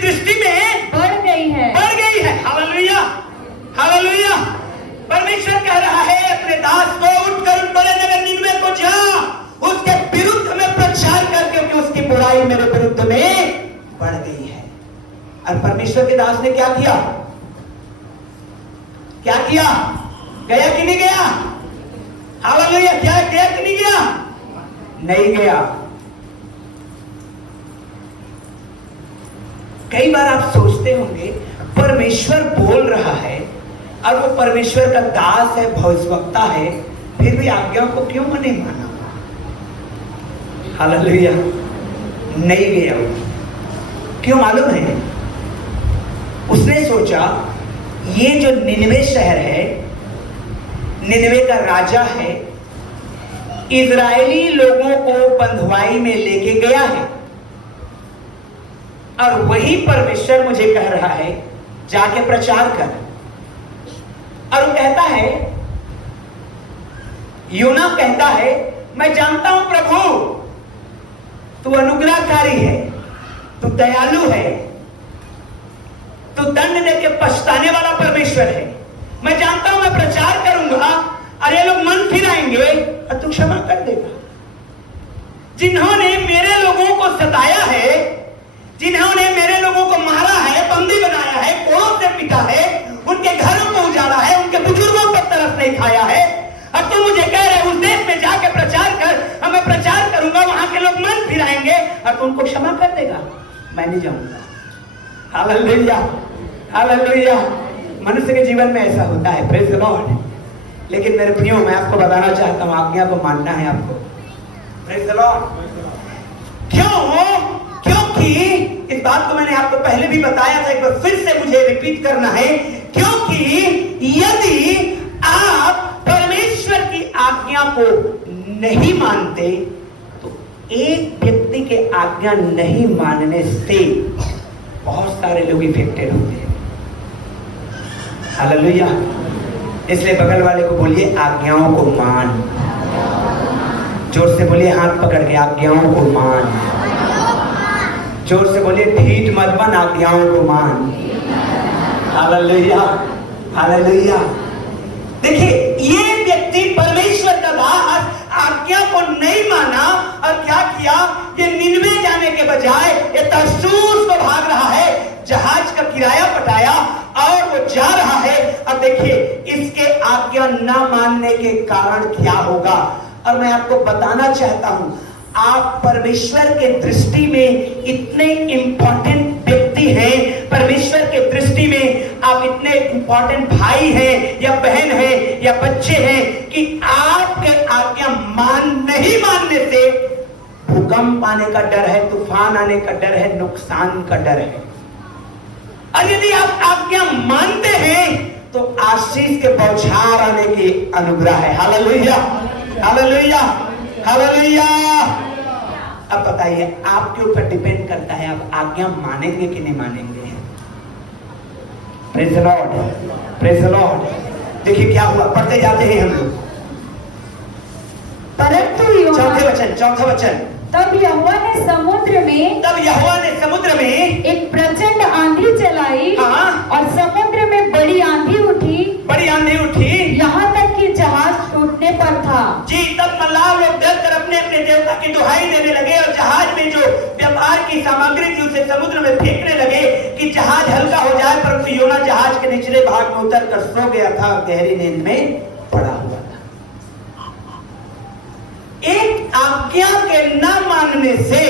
दृष्टि में बढ़ गई है। हालेलुया। हालेलुया। परमेश्वर कह रहा है अपने दास को, उठकर उस बड़े नगर नीनवे को जा, उसके विरुद्ध में प्रचार कर, क्योंकि उसकी बुराई मेरे विरुद्ध में बढ़ गई है। और परमेश्वर के दास ने क्या किया? गया कि नहीं गया? हालेलुया। क्या गया कि नहीं गया? नहीं गया। कई बार आप सोचते होंगे परमेश्वर बोल रहा है और वो परमेश्वर का दास है, भविष्यवक्ता है, फिर भी आज्ञा को क्यों नहीं माना? हालेलुया। नहीं गया। क्यों मालूम है? उसने सोचा ये जो निनवे शहर है, निनवे का राजा है, इजरायली लोगों को बंधुआई में लेके गया है, और वही परमेश्वर मुझे कह रहा है जाके प्रचार कर। और वो कहता है, योना कहता है, मैं जानता हूं प्रभु तू अनुग्रहकारी है, तू दयालु है, तू दंड देके पछताने वाला परमेश्वर है। मैं जानता हूं मैं प्रचार करूंगा और ये लोग मन फिराएंगे और तू क्षमा कर देगा। जिन्होंने मेरे लोगों को सताया है, जिन्होंने मेरे लोगों को मारा है, बंदी बनाया है, कोड़ों से पीटा है, उनके घरों को उजाड़ा है, उनके बुजुर्गों पर तरस नहीं खाया है, और तू मुझे कह रहे उस देश में जाके प्रचार कर, और मैं प्रचार करूंगा, वहां के लोग मन फिराएंगे और तू उनको क्षमा कर देगा। मैं नहीं जाऊंगा। हालेलुया। हालेलुया। मनुष्य के जीवन में ऐसा होता है, प्रेज द लॉर्ड। लेकिन मेरे प्रियो, मैं आपको बताना चाहता हूं, आज्ञा को मानना है आपको। Praise the Lord. क्योंकि इस बात को मैंने आपको पहले भी बताया था, एक बार फिर से मुझे रिपीट करना है, क्योंकि यदि आप परमेश्वर की आज्ञा को नहीं मानते तो एक व्यक्ति के आज्ञा नहीं मानने से बहुत सारे लोग इफेक्टेड होते हैं। हालेलुया। इसलिए बगल वाले को बोलिए, आज्ञाओं को मान। जोर से बोलिए, हाथ पकड़ के, आज्ञाओं को मान। जोर से बोलिए, ढीठ मत बन, आज्ञाओं को मान। हालेलुया। हालेलुया। देखिए, ये व्यक्ति परमेश्वर का दास आज्ञा को नहीं माना और क्या किया, ये निनवे जाने के बजाय ये तरसूस को भाग रहा है, जहाज का किराया पटाया और वो जा रहा है। अब देखिए, इसके आज्ञा न मानने के कारण क्या होगा, और मैं आपको बताना चाहता हूं, आप परमेश्वर के दृष्टि में इतने इंपॉर्टेंट व्यक्ति हैं, परमेश्वर के दृष्टि में आप इतने इंपॉर्टेंट भाई हैं या बहन हैं या बच्चे हैं कि आपके आज्ञा नहीं मानने से भूकंप आने का डर है, तूफान आने का डर है, नुकसान का डर है। और यदि आप आज्ञा मानते हैं तो आशीष के बौछार आने की अनुग्रह है। Hallelujah, hallelujah, hallelujah. अब बताइए, आपके ऊपर डिपेंड करता है आप आज्ञा मानेंगे कि नहीं मानेंगे। Praise the Lord, praise the Lord. देखिए क्या हुआ, पढ़ते जाते हैं हम लोग। परंतु चौथा वचन। तब यहोवा ने समुद्र में एक प्रचंड आंधी चलाई। हाँ। और समुद्र में बड़ी आंधी उठी, यहाँ तक कि जहाज टूटने पर था। जी, तब मल्लाह लोग डरकर अपने अपने देवता की दुहाई देने लगे और जहाज में जो व्यापार की सामग्री थी उसे समुद्र में फेंकने लगे कि जहाज हल्का हो जाए। परंतु योना जहाज के निचले भाग में उतर कर सो गया था और गहरी नींद में पड़ा हुआ था। एक आज्ञा के न मानने से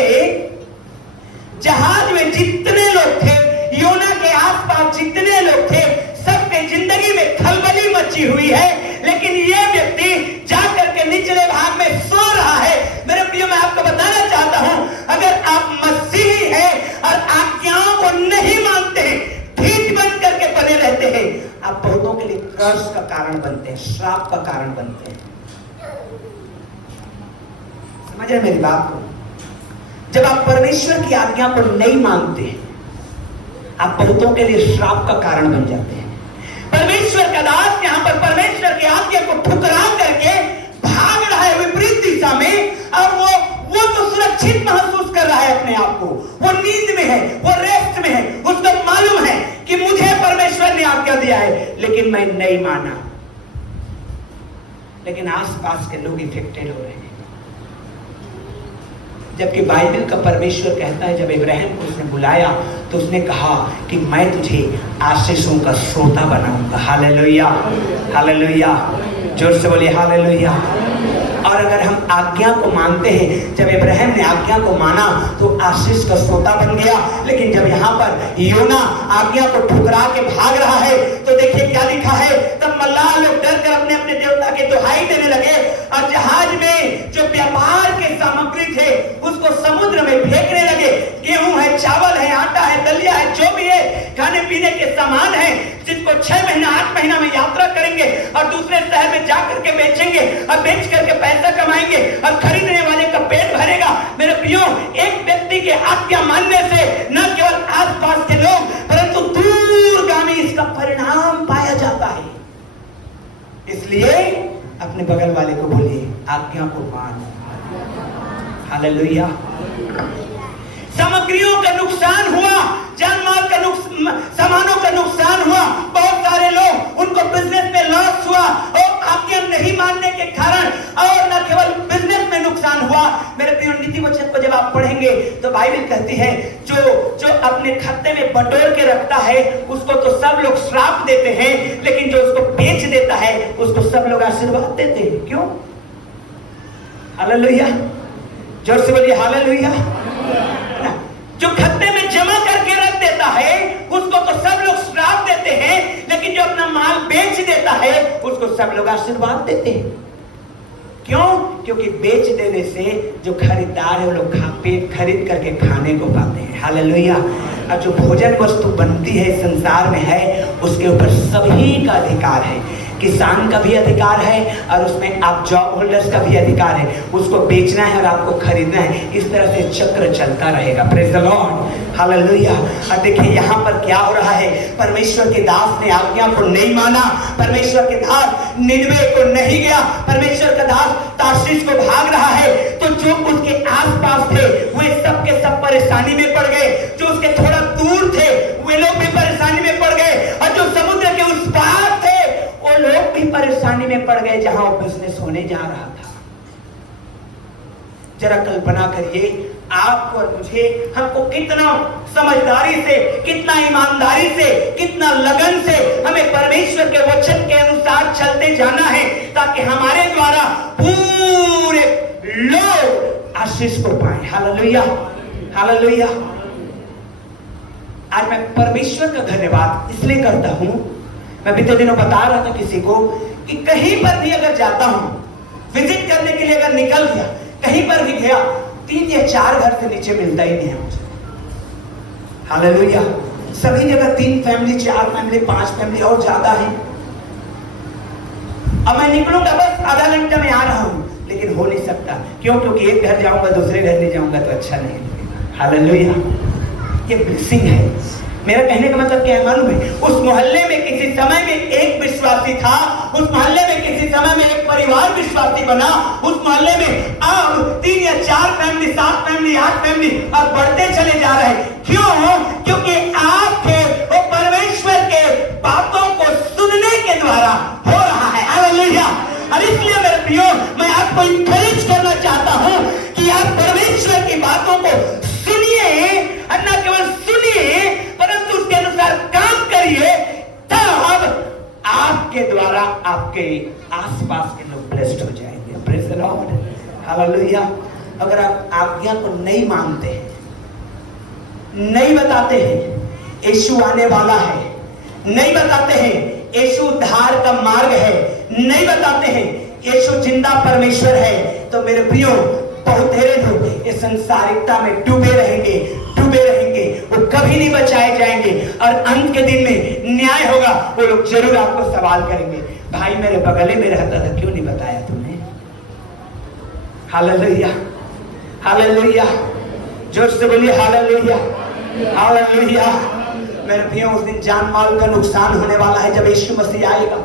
जहाज में जितने लोग थे, योना के आसपास जितने लोग थे, सबके जिंदगी में खलबली मची हुई है। लेकिन यह व्यक्ति जाकर के निचले भाग में सो रहा है। मेरे प्रियो, मैं आपको बताना चाहता हूं, अगर आप मसीही हैं और आज्ञाओं को नहीं मानते हैं, ठीक बन करके बने रहते हैं, आप बहुतों के लिए कर्ज का कारण बनते हैं, श्राप का कारण बनते हैं। समझ रहे मेरी बात को? जब आप परमेश्वर की आज्ञा को नहीं मानते, आप बहुतों के लिए श्राप का कारण बन जाते हैं। परमेश्वर का दास यहाँ पर परमेश्वर की आज्ञा को ठुकरा करके भाग रहा है विपरीत दिशा में, और वो तो सुरक्षित महसूस कर रहा है अपने आप को। वो नींद में है, वो रेस्ट में है, उसको मालूम है कि मुझे परमेश्वर ने आज्ञा दिया है, लेकिन मैं नहीं माना। लेकिन आसपास के लोग इफेक्टेड हो रहे हैं। जबकि बाइबल का परमेश्वर कहता है, जब इब्राहिम को उसने बुलाया तो उसने कहा कि मैं तुझे आशीषों का श्रोता बनाऊंगा। हालेलुया, हालेलुया, जोर से बोलिए हालेलुया। और अगर हम आज्ञा को मानते हैं, जब इब्राहिम ने आज्ञा को माना तो आशीष का श्रोता बन गया। लेकिन जब यहाँ पर योना आज्ञा को ठुकरा के भाग रहा है तो देखिए क्या लिखा है। तब मल्लाह लोग डर कर अपने अपने देवता की दुहाई देने लगे और जहाज में जो व्यापार के सामग्री थे उसको समुद्र में फेंकने लगे। गेहूं है, चावल है, आटा है, दलिया है, जो भी है, खाने पीने के सामान है, जिसको 6 महीना 8 महीना में यात्रा करेंगे और दूसरे शहर में जाकर के बेचेंगे और बेच करके पैसा कमाएंगे और खरीदने वाले का पेट भरेगा। मेरे प्रियो, एक व्यक्ति के आज्ञा मानने से न केवल आसपास के लोग परंतु दूरगामी इसका परिणाम पाया जाता है। इसलिए अपने बगल वाले को बोलिए, आज्ञा को मान। हालेलुया। सामग्रियों का नुकसान हुआ, जान माल का सामानों का नुकसान हुआ, बहुत सारे लोग उनको बिजनेस में लॉस हुआ और आज्ञा नहीं मानने के कारण, और न केवल बिजनेस में नुकसान हुआ। मेरे प्रिय, नीति वचन को जब आप पढ़ेंगे तो बाइबल कहती है जो अपने खत्ते में बटोर के रखता है उसको तो सब लोग श्राप देते हैं, लेकिन जो उसको बेच देता है उसको सब लोग आशीर्वाद देते हैं। क्यों? हालेलुया, जोर से बोलिए हालेलुया। जो खत्ते में जमा करके रख देता है उसको तो सब लोग श्राप देते हैं, लेकिन जो अपना माल बेच देता है उसको सब लोग आशीर्वाद देते हैं। क्यों? क्योंकि बेच देने से जो खरीदार है वो लोग पेट खरीद करके खाने को पाते हैं। हालेलुया। और जो भोजन वस्तु बनती है संसार में है उसके ऊपर सभी का अधिकार है। किसान का भी अधिकार है और उसमें आप जॉब होल्डर्स का भी अधिकार है। उसको बेचना है और आपको खरीदना है। इस तरह से चक्र चलता रहेगा। Praise the lord, hallelujah. और देखिए यहाँ पर क्या हो रहा है, परमेश्वर के दास ने आज्ञा को नहीं माना, परमेश्वर के दास निनवे को नहीं गया, परमेश्वर का दास तार्शीश को भाग रहा है। तो जो उसके आसपास थे वे सब के सब परेशानी में पड़ गए, जो उसके थोड़ा दूर थे वे लोग भी परेशानी में पड़ गए, और जो समुद्र के उस पार थे वो लोग भी परेशानी में पड़ गए जहां वो बिजनेस होने जा रहा था। जरा कल्पना करिए, आपको और मुझे, हमको कितना समझदारी से, कितना ईमानदारी से, कितना लगन से हमें परमेश्वर के वचन के अनुसार चलते जाना है, ताकि हमारे द्वारा पूरे लोग आशीष को पाए। Hallelujah, hallelujah. आज मैं परमेश्वर का धन्यवाद इसलिए करता हूं, मैं बीते दिनों बता रहा था किसी को कि कहीं पर भी अगर जाता हूं, विजिट करने के लिए अगर निकल गया, कहीं पर भी गया, 3 या 4 घर से नीचे मिलता ही नहीं है मुझे। हालेलुया। सभी जगह 3 फैमिली, 4 फैमिली, 5 फैमिली और ज्यादा है। अब मैं निकलूंगा बस आधा घंटा में आ रहा हूं, लेकिन हो नहीं सकता। क्यों? क्योंकि एक घर जाऊंगा, दूसरे घर नहीं जाऊंगा तो अच्छा नहीं लगेगा। हालेलुया। ये ब्लेसिंग है। मेरा कहने का मतलब क्या है मालूम है? उस मोहल्ले में किसी समय में एक विश्वासी था, उस मोहल्ले में किसी समय में एक परिवार विश्वासी बना, उस मोहल्ले में अब 3 या 4 फैमिली, 7 फैमिली, 8 फैमिली अब बढ़ते चले जा रहे हैं। क्यों? क्योंकि आपके वो परमेश्वर के बातों को सुनने के द्वारा हो रहा है। हालेलुया। और इसलिए मेरे प्रियो, मैं आपको इंकरेज करना चाहता हूं कि आप परमेश्वर की बातों को सुनिए, और न केवल सुनिए परंतु उसके अनुसार काम करिए, तब आपके द्वारा आपके आसपास के लोग ब्लेस्ड हो जाएंगे। Praise the lord. हालेलुया। अगर आप आज्ञा को नहीं मानते हैं, नहीं बताते हैं यीशु आने वाला है, नहीं बताते हैं यीशु उद्धार का मार्ग है, नहीं बताते हैं यीशु जिंदा परमेश्वर है, तो मेरे प्रियो बहुत ढेरे लोग इस संसारिकता में डूबे रहेंगे, वो कभी नहीं बचाए जाएंगे। और अंत के दिन में न्याय होगा, वो लोग जरूर आपको सवाल करेंगे, भाई मेरे बगले में रहता था, क्यों नहीं बताया तुमने? हालेलुया। हालेलुया। जोर से बोलिए हालेलुया। हालेलुया। मेरे प्रियो, उस दिन जान माल का नुकसान होने वाला है जब यीशु मसीह आएगा।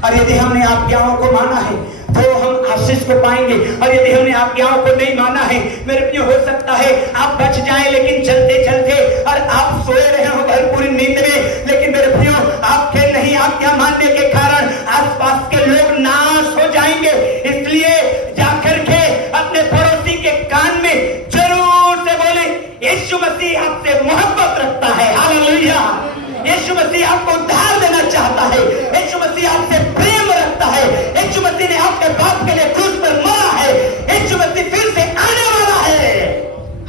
और यदि हमने आज्ञाओं को माना है तो हम आशीष को पाएंगे, और यदि हमने आज्ञाओं को नहीं माना है, मेरे प्रियो, हो सकता है आप बच जाएं, लेकिन चलते चलते और आप सोए रहे हो भरपूर नींद में, लेकिन मेरे प्रियो आपके नहीं आज्ञा मानने के कारण आसपास के लोग नाश हो जाएंगे। इसलिए जाकर के अपने पड़ोसी के कान में जरूर से बोले, यीशु मसीह आपसे मोहब्बत रखता है। हालेलुया। यीशु मसीह आपको उद्धार देना चाहता है, यीशु मसीह आपसे प्रेम रखता है, यीशु मसीह ने आपके पाप के लिए क्रूस पर मरा है, यीशु मसीह फिर से आने वाला है।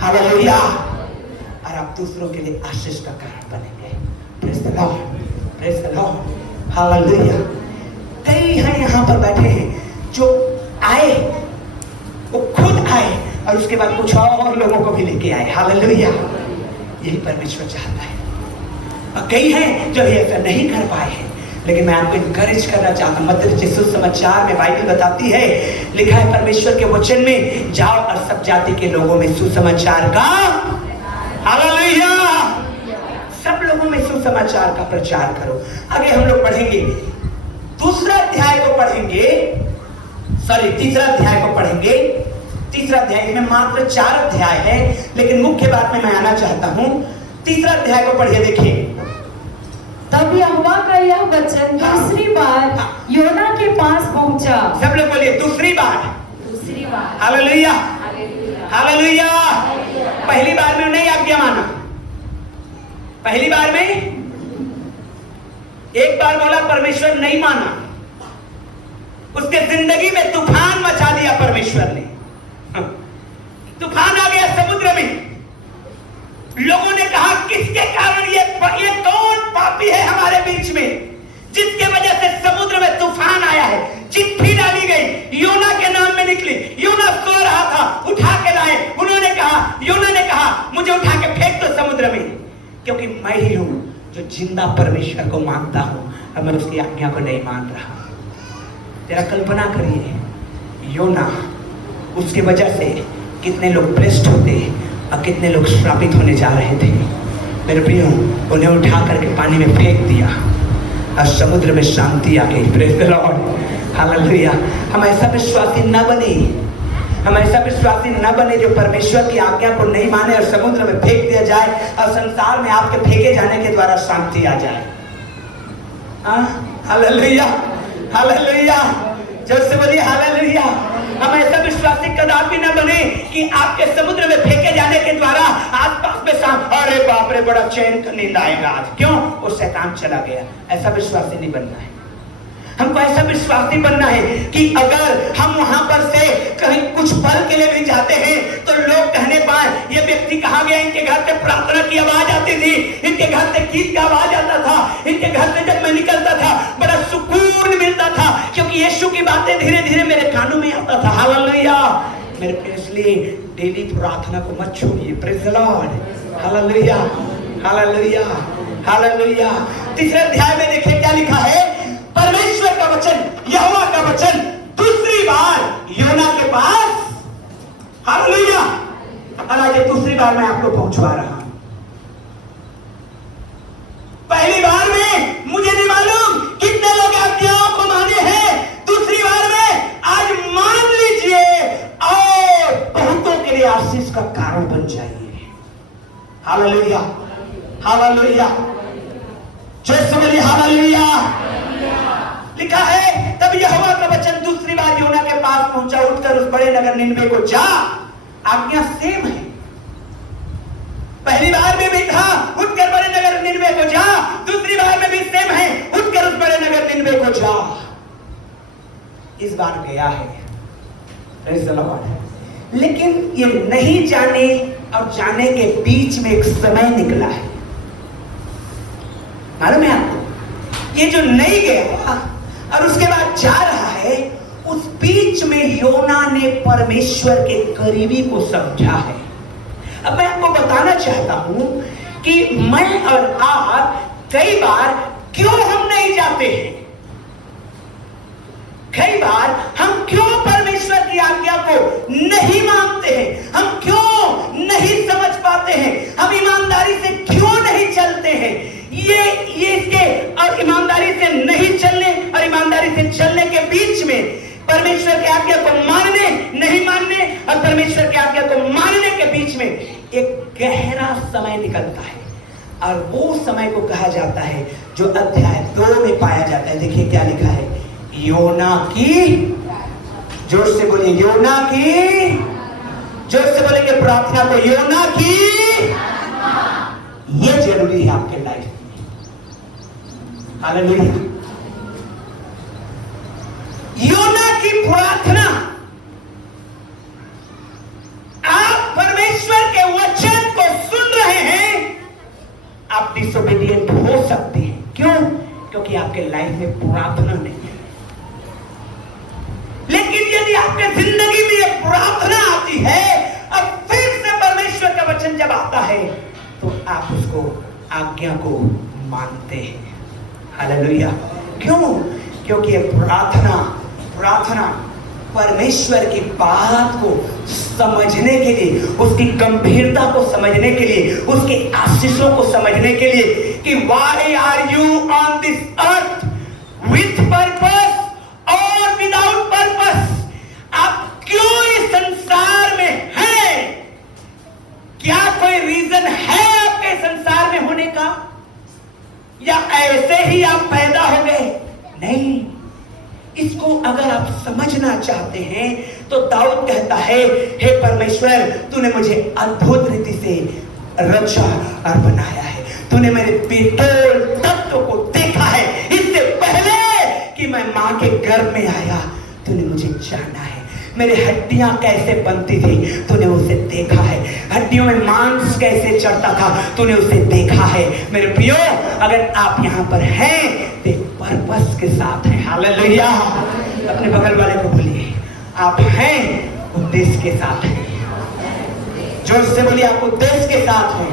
हालेलुया। और आप दूसरों के लिए आशीष का कारण बनेंगे। Praise the Lord. Praise the lord. Hallelujah. कई हैं यहाँ पर बैठे हैं जो आए, वो खुद आए और उसके बाद कुछ और लोगों को भी लेके आए। हालेलुया। यही परमेश्वर चाहता है। और कई हैं जो ऐसा नहीं कर पाए हैं, लेकिन मैं आपको इनकरेज करना चाहता हूं। मत्ती सुसमाचार में बाइबल बताती है, लिखा है परमेश्वर के वचन में, जाओ और सब जाति के लोगों में सुसमाचार का, हालेलुया, सब लोगों में सुसमाचार का प्रचार करो। आगे हम लोग पढ़ेंगे, तीसरा अध्याय को पढ़ेंगे। तीसरा अध्याय में मात्र 4 अध्याय है, लेकिन मुख्य बात में मैं आना चाहता हूं। तीसरा अध्याय को पढ़िए, देखिए। तब यहोवा का यह वचन दूसरी बार योना के पास पहुंचा। सब लोग बोलिए, दूसरी बार। हालेलुया। हालेलुया। पहली बार में नहीं आज्ञा माना, पहली बार में एक बार बोला परमेश्वर, नहीं माना, उसके जिंदगी में तूफान मचा दिया परमेश्वर ने। तूफान आ गया समुद्र में। लोगों ने कहा, किसके कारण ये कौन पापी है हमारे बीच में, जिसके वजह से समुद्र में तूफान आया है। चिट्ठी डाली गई, योना के नाम में निकली। योना सो रहा था, उठा के लाए। योना ने कहा, मुझे उठा के फेंक दो समुद्र में, क्योंकि मैं ही हूं जो जिंदा परमेश्वर को मानता हूं और मैं उसकी आज्ञा को नहीं मान रहा। तेरा कल्पना करिए, योना, उसकी वजह से कितने लोग ब्लेस्ड होते और कितने लोग श्रापित होने जा रहे थे। मेरे प्रियो, उन्हें उठा करके पानी में फेंक दिया और समुद्र में शांति आ गई। Praise the lord. हालेलुया। हम ऐसा विश्वासी न बने जो परमेश्वर की आज्ञा को नहीं माने और समुद्र में फेंक दिया जाए और संसार में आपके फेंके जाने के द्वारा शांति आ जाए। हालेलुया। हालेलुया। जोर से बोलिए हालेलुया। हम ऐसा विश्वासी कदापि न बने कि आपके समुद्र में फेंके जाने के द्वारा आसपास में अरे बाप रे, बड़ा चैन का नींद आएगा आज, क्यों? वो शैतान चला गया। ऐसा विश्वासी नहीं बनना है। हमको ऐसा विश्वासी बनना है कि अगर हम वहां पर से कहीं कुछ पल के लिए भी जाते हैं तो लोग कहने पाए, ये व्यक्ति व्यक्ति कहाँ गया? इनके घर से प्रार्थना की आवाज आती थी, इनके घर से गीत का आवाज आता था, इनके घर से जब मैं निकलता था बड़ा सुकून मिलता था, क्योंकि यीशु की बातें धीरे धीरे मेरे कानों में आता था। हालेलुया। मेरे प्रिय, इसलिए डेली प्रार्थना को मत छोड़िए। Praise the lord. Hallelujah, hallelujah, hallelujah. तीसरे अध्याय में देखिए क्या लिखा है। परमेश्वर का वचन, यहोवा का वचन दूसरी बार योना के पास, हालेलुया। और आज दूसरी बार मैं आपको पहुंचवा रहा हूं। पहली बार में मुझे नहीं मालूम कितने लोग आज्ञाओं को माने हैं, दूसरी बार में आज मान लीजिए और बहुतों के लिए आशीष का कारण बन जाइए। हालेलुया, हालेलुया, जैसे बोलिए हालेलुया। लिखा है, तब यहोवा का वचन दूसरी बार योना के पास पहुंचा, उठकर उस बड़े नगर निनवे को जा। आज्ञा सेम है, पहली बार में भी था उठकर बड़े नगर निनवे को जा, दूसरी बार में भी सेम है, उठकर उस बड़े नगर निनवे को जा। इस बार गया है, प्रेज़ द लॉर्ड। लेकिन ये नहीं जाने और जाने के बीच में एक समय निकला है। मालूम है आपको? ये जो नहीं गया और उसके बाद जा रहा है, उस बीच में योना ने परमेश्वर के करीबी को समझा है। अब मैं आपको बताना चाहता हूं कि मैं और आप कई बार क्यों हम नहीं जाते हैं, कई बार हम क्यों परमेश्वर की आज्ञा को नहीं मानते हैं, हम क्यों नहीं समझ पाते हैं, हम ईमानदारी से क्यों नहीं चलते हैं। ये इसके और ईमानदारी से नहीं चलने और ईमानदारी से चलने के बीच में परमेश्वर की आज्ञा को मानने नहीं मानने और परमेश्वर की आज्ञा को मानने के बीच में एक गहरा समय निकलता है, और वो समय को कहा जाता है जो अध्याय 2 में पाया जाता है। देखिए क्या लिखा है। योना की, जोर से बोलिए योना की, जोर से बोलेंगे प्रार्थना को, योना की। ये जरूरी है आपके लाइफ में। हालेलुया। योना की प्रार्थना, आप परमेश्वर के वचन को सुन रहे हैं, आप डिसोबीडिएंट हो सकते हैं। क्यों? क्योंकि आपके लाइफ में प्रार्थना नहीं है। लेकिन यदि आपके जिंदगी में प्रार्थना आती है और फिर से परमेश्वर का वचन जब आता है, तो आप उसको आज्ञा को मानते हैं। हालेलुया। क्यों? क्योंकि प्रार्थना परमेश्वर की बात को समझने के लिए, उसकी गंभीरता को समझने के लिए, उसके आशीषों को समझने के लिए, कि why are you on this earth with purpose or without purpose? आप क्यों इस संसार में हैं? क्या कोई रीजन है आपके संसार में होने का, या ऐसे ही आप पैदा हो गए? नहीं। इसको अगर आप समझना चाहते हैं तो दाऊद कहता है, हे परमेश्वर, तूने मुझे अद्भुत रीति से रचा और बनाया है, तूने मेरे बेतौल तत्व को देखा है, इससे पहले कि मैं मां के गर्भ में आया तूने मुझे जाना है, मेरे हड्डियां कैसे बनती थी तूने उसे देखा है, हड्डियों में मांस कैसे चढ़ता था तूने उसे देखा है। मेरे प्रियो, अगर आप यहाँ पर हैं तो पर्पस के साथ हैं। हालेलुया। अपने बगल वाले को बोलिए, आप हैं उद्देश्य के साथ हैं। जोर से बोलिए, आप उद्देश्य के साथ हैं,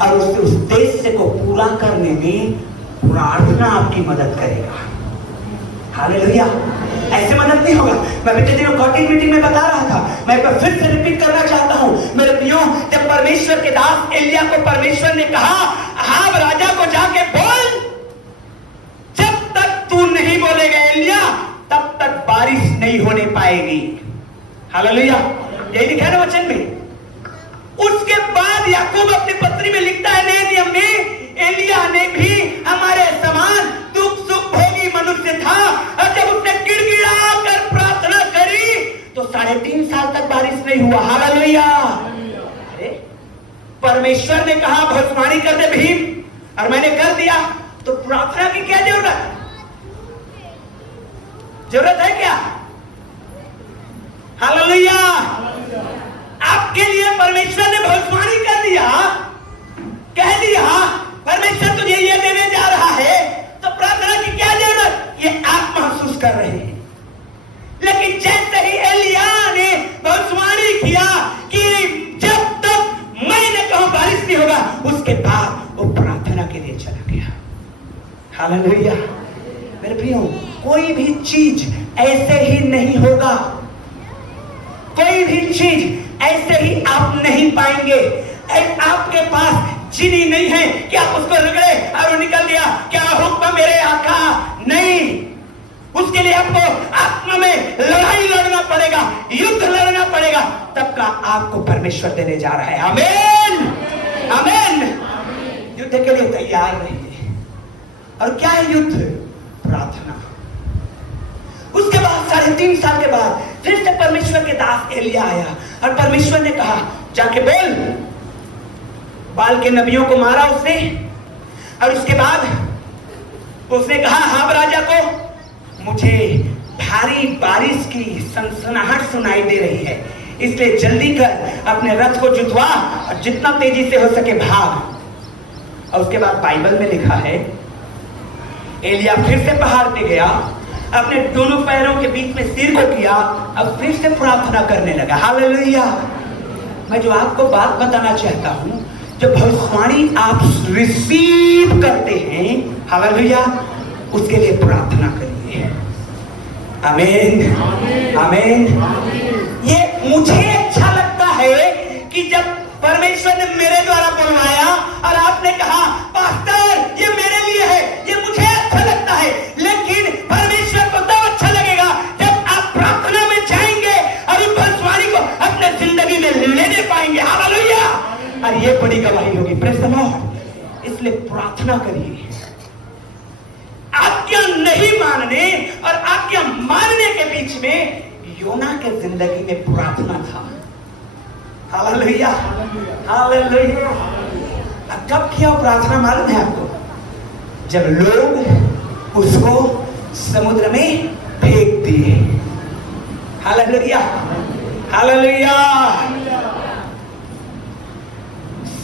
और उस उद्देश्य को पूरा करने में प्रार्थना आपकी मदद करेगा। हालेलुया। ऐसे मदद नहीं होगा। मैं पिछले दिनों कॉटिंग मीटिंग में बता रहा था, मैं एक बार फिर से रिपीट करना चाहता हूं। मेरे प्रियो, जब परमेश्वर के दास एलिया को परमेश्वर ने कहा, अहाब राजा को जाके बोल, जब तक तू नहीं बोलेगा एलिया, तब तक बारिश नहीं होने पाएगी। हालेलुया। यही लिखा है ना वचन में। उसके बाद याकूब अपनी पत्री में लिखता है नए नियम में, एलिया ने भी हमारे समान दुख सुख भोगी मनुष्य था, और जब उसने गिड़गिड़ा कर प्रार्थना करी तो 3.5 साल तक बारिश नहीं हुआ। हालेलुया। अरे परमेश्वर ने कहा भविष्यवाणी कर दे भीम, और मैंने कर दिया, तो प्रार्थना की क्या जरूरत है क्या? हालेलुया। आप आपके लिए परमेश्वर ने भविष्यवाणी कर दिया, कह दिया परमेश्वर तुझे ये देने जा रहा है, तो प्रार्थना की क्या जरूरत, ये आप महसूस कर रहे हैं। लेकिन जैसे ही एलिया ने भविष्यवाणी किया कि जब तक मैं न कहूं बारिश नहीं होगा, उसके बाद वो प्रार्थना के लिए चला गया। हालेलुया। मेरे प्रियो, कोई भी चीज ऐसे ही नहीं होगा, कोई भी चीज ऐसे ही आप नहीं पाएंगे। आपके पास चीनी नहीं है कि आप उसको रगड़े और वो निकल गया, क्या हुक्म मेरे आका, नहीं। उसके लिए आपको आत्मा में लड़ाई लड़ना पड़ेगा, युद्ध लड़ना पड़ेगा, तब का आपको परमेश्वर देने जा रहा है। आमीन, आमीन। युद्ध के लिए तैयार रहिए। और क्या है युद्ध? प्रार्थना। उसके बाद 3.5 साल के बाद फिर से परमेश्वर के दास एलिया आया और परमेश्वर ने कहा, जाके बोल। बाल के नबियों को मारा उसने, और उसके बाद उसने कहा, हाब राजा को, मुझे भारी बारिश की सनसनाहट सुनाई दे रही है, इसलिए जल्दी कर अपने रथ को जुतवा और जितना तेजी से हो सके भाग। और उसके बाद बाइबल में लिखा है, एलिया फिर से पहाड़ पे गया, अपने दोनों पैरों के बीच में सिर को किया, अब फिर से प्रार्थना करने लगा। हालेलुया। मैं जो आपको बात बताना चाहता हूं, जो भविष्यवाणी आप रिसीव करते हैं, हालेलुया, उसके लिए प्रार्थना करिए। आमीन, आमीन। ये मुझे अच्छा लगता है कि जब परमेश्वर ने मेरे द्वारा बुलवाया और आपने कहा, पास्टर ये मेरे लिए है, ये मुझे अच्छा लगता है। लेकिन परमेश्वर को तब अच्छा लगेगा जब आप प्रार्थना में जाएंगे और उस भविष्यवाणी को अपने जिंदगी में लेने पाएंगे। हालेलुया। और ये बड़ी गवाही होगी। Praise the Lord. इसलिए प्रार्थना करिए। आज्ञा नहीं मानने और आज्ञा मानने के बीच में योना के जिंदगी में प्रार्थना था। Hallelujah, hallelujah. कब किया प्रार्थना मालूम है आपको? जब लोग उसको समुद्र में फेंक दिए। Hallelujah, hallelujah.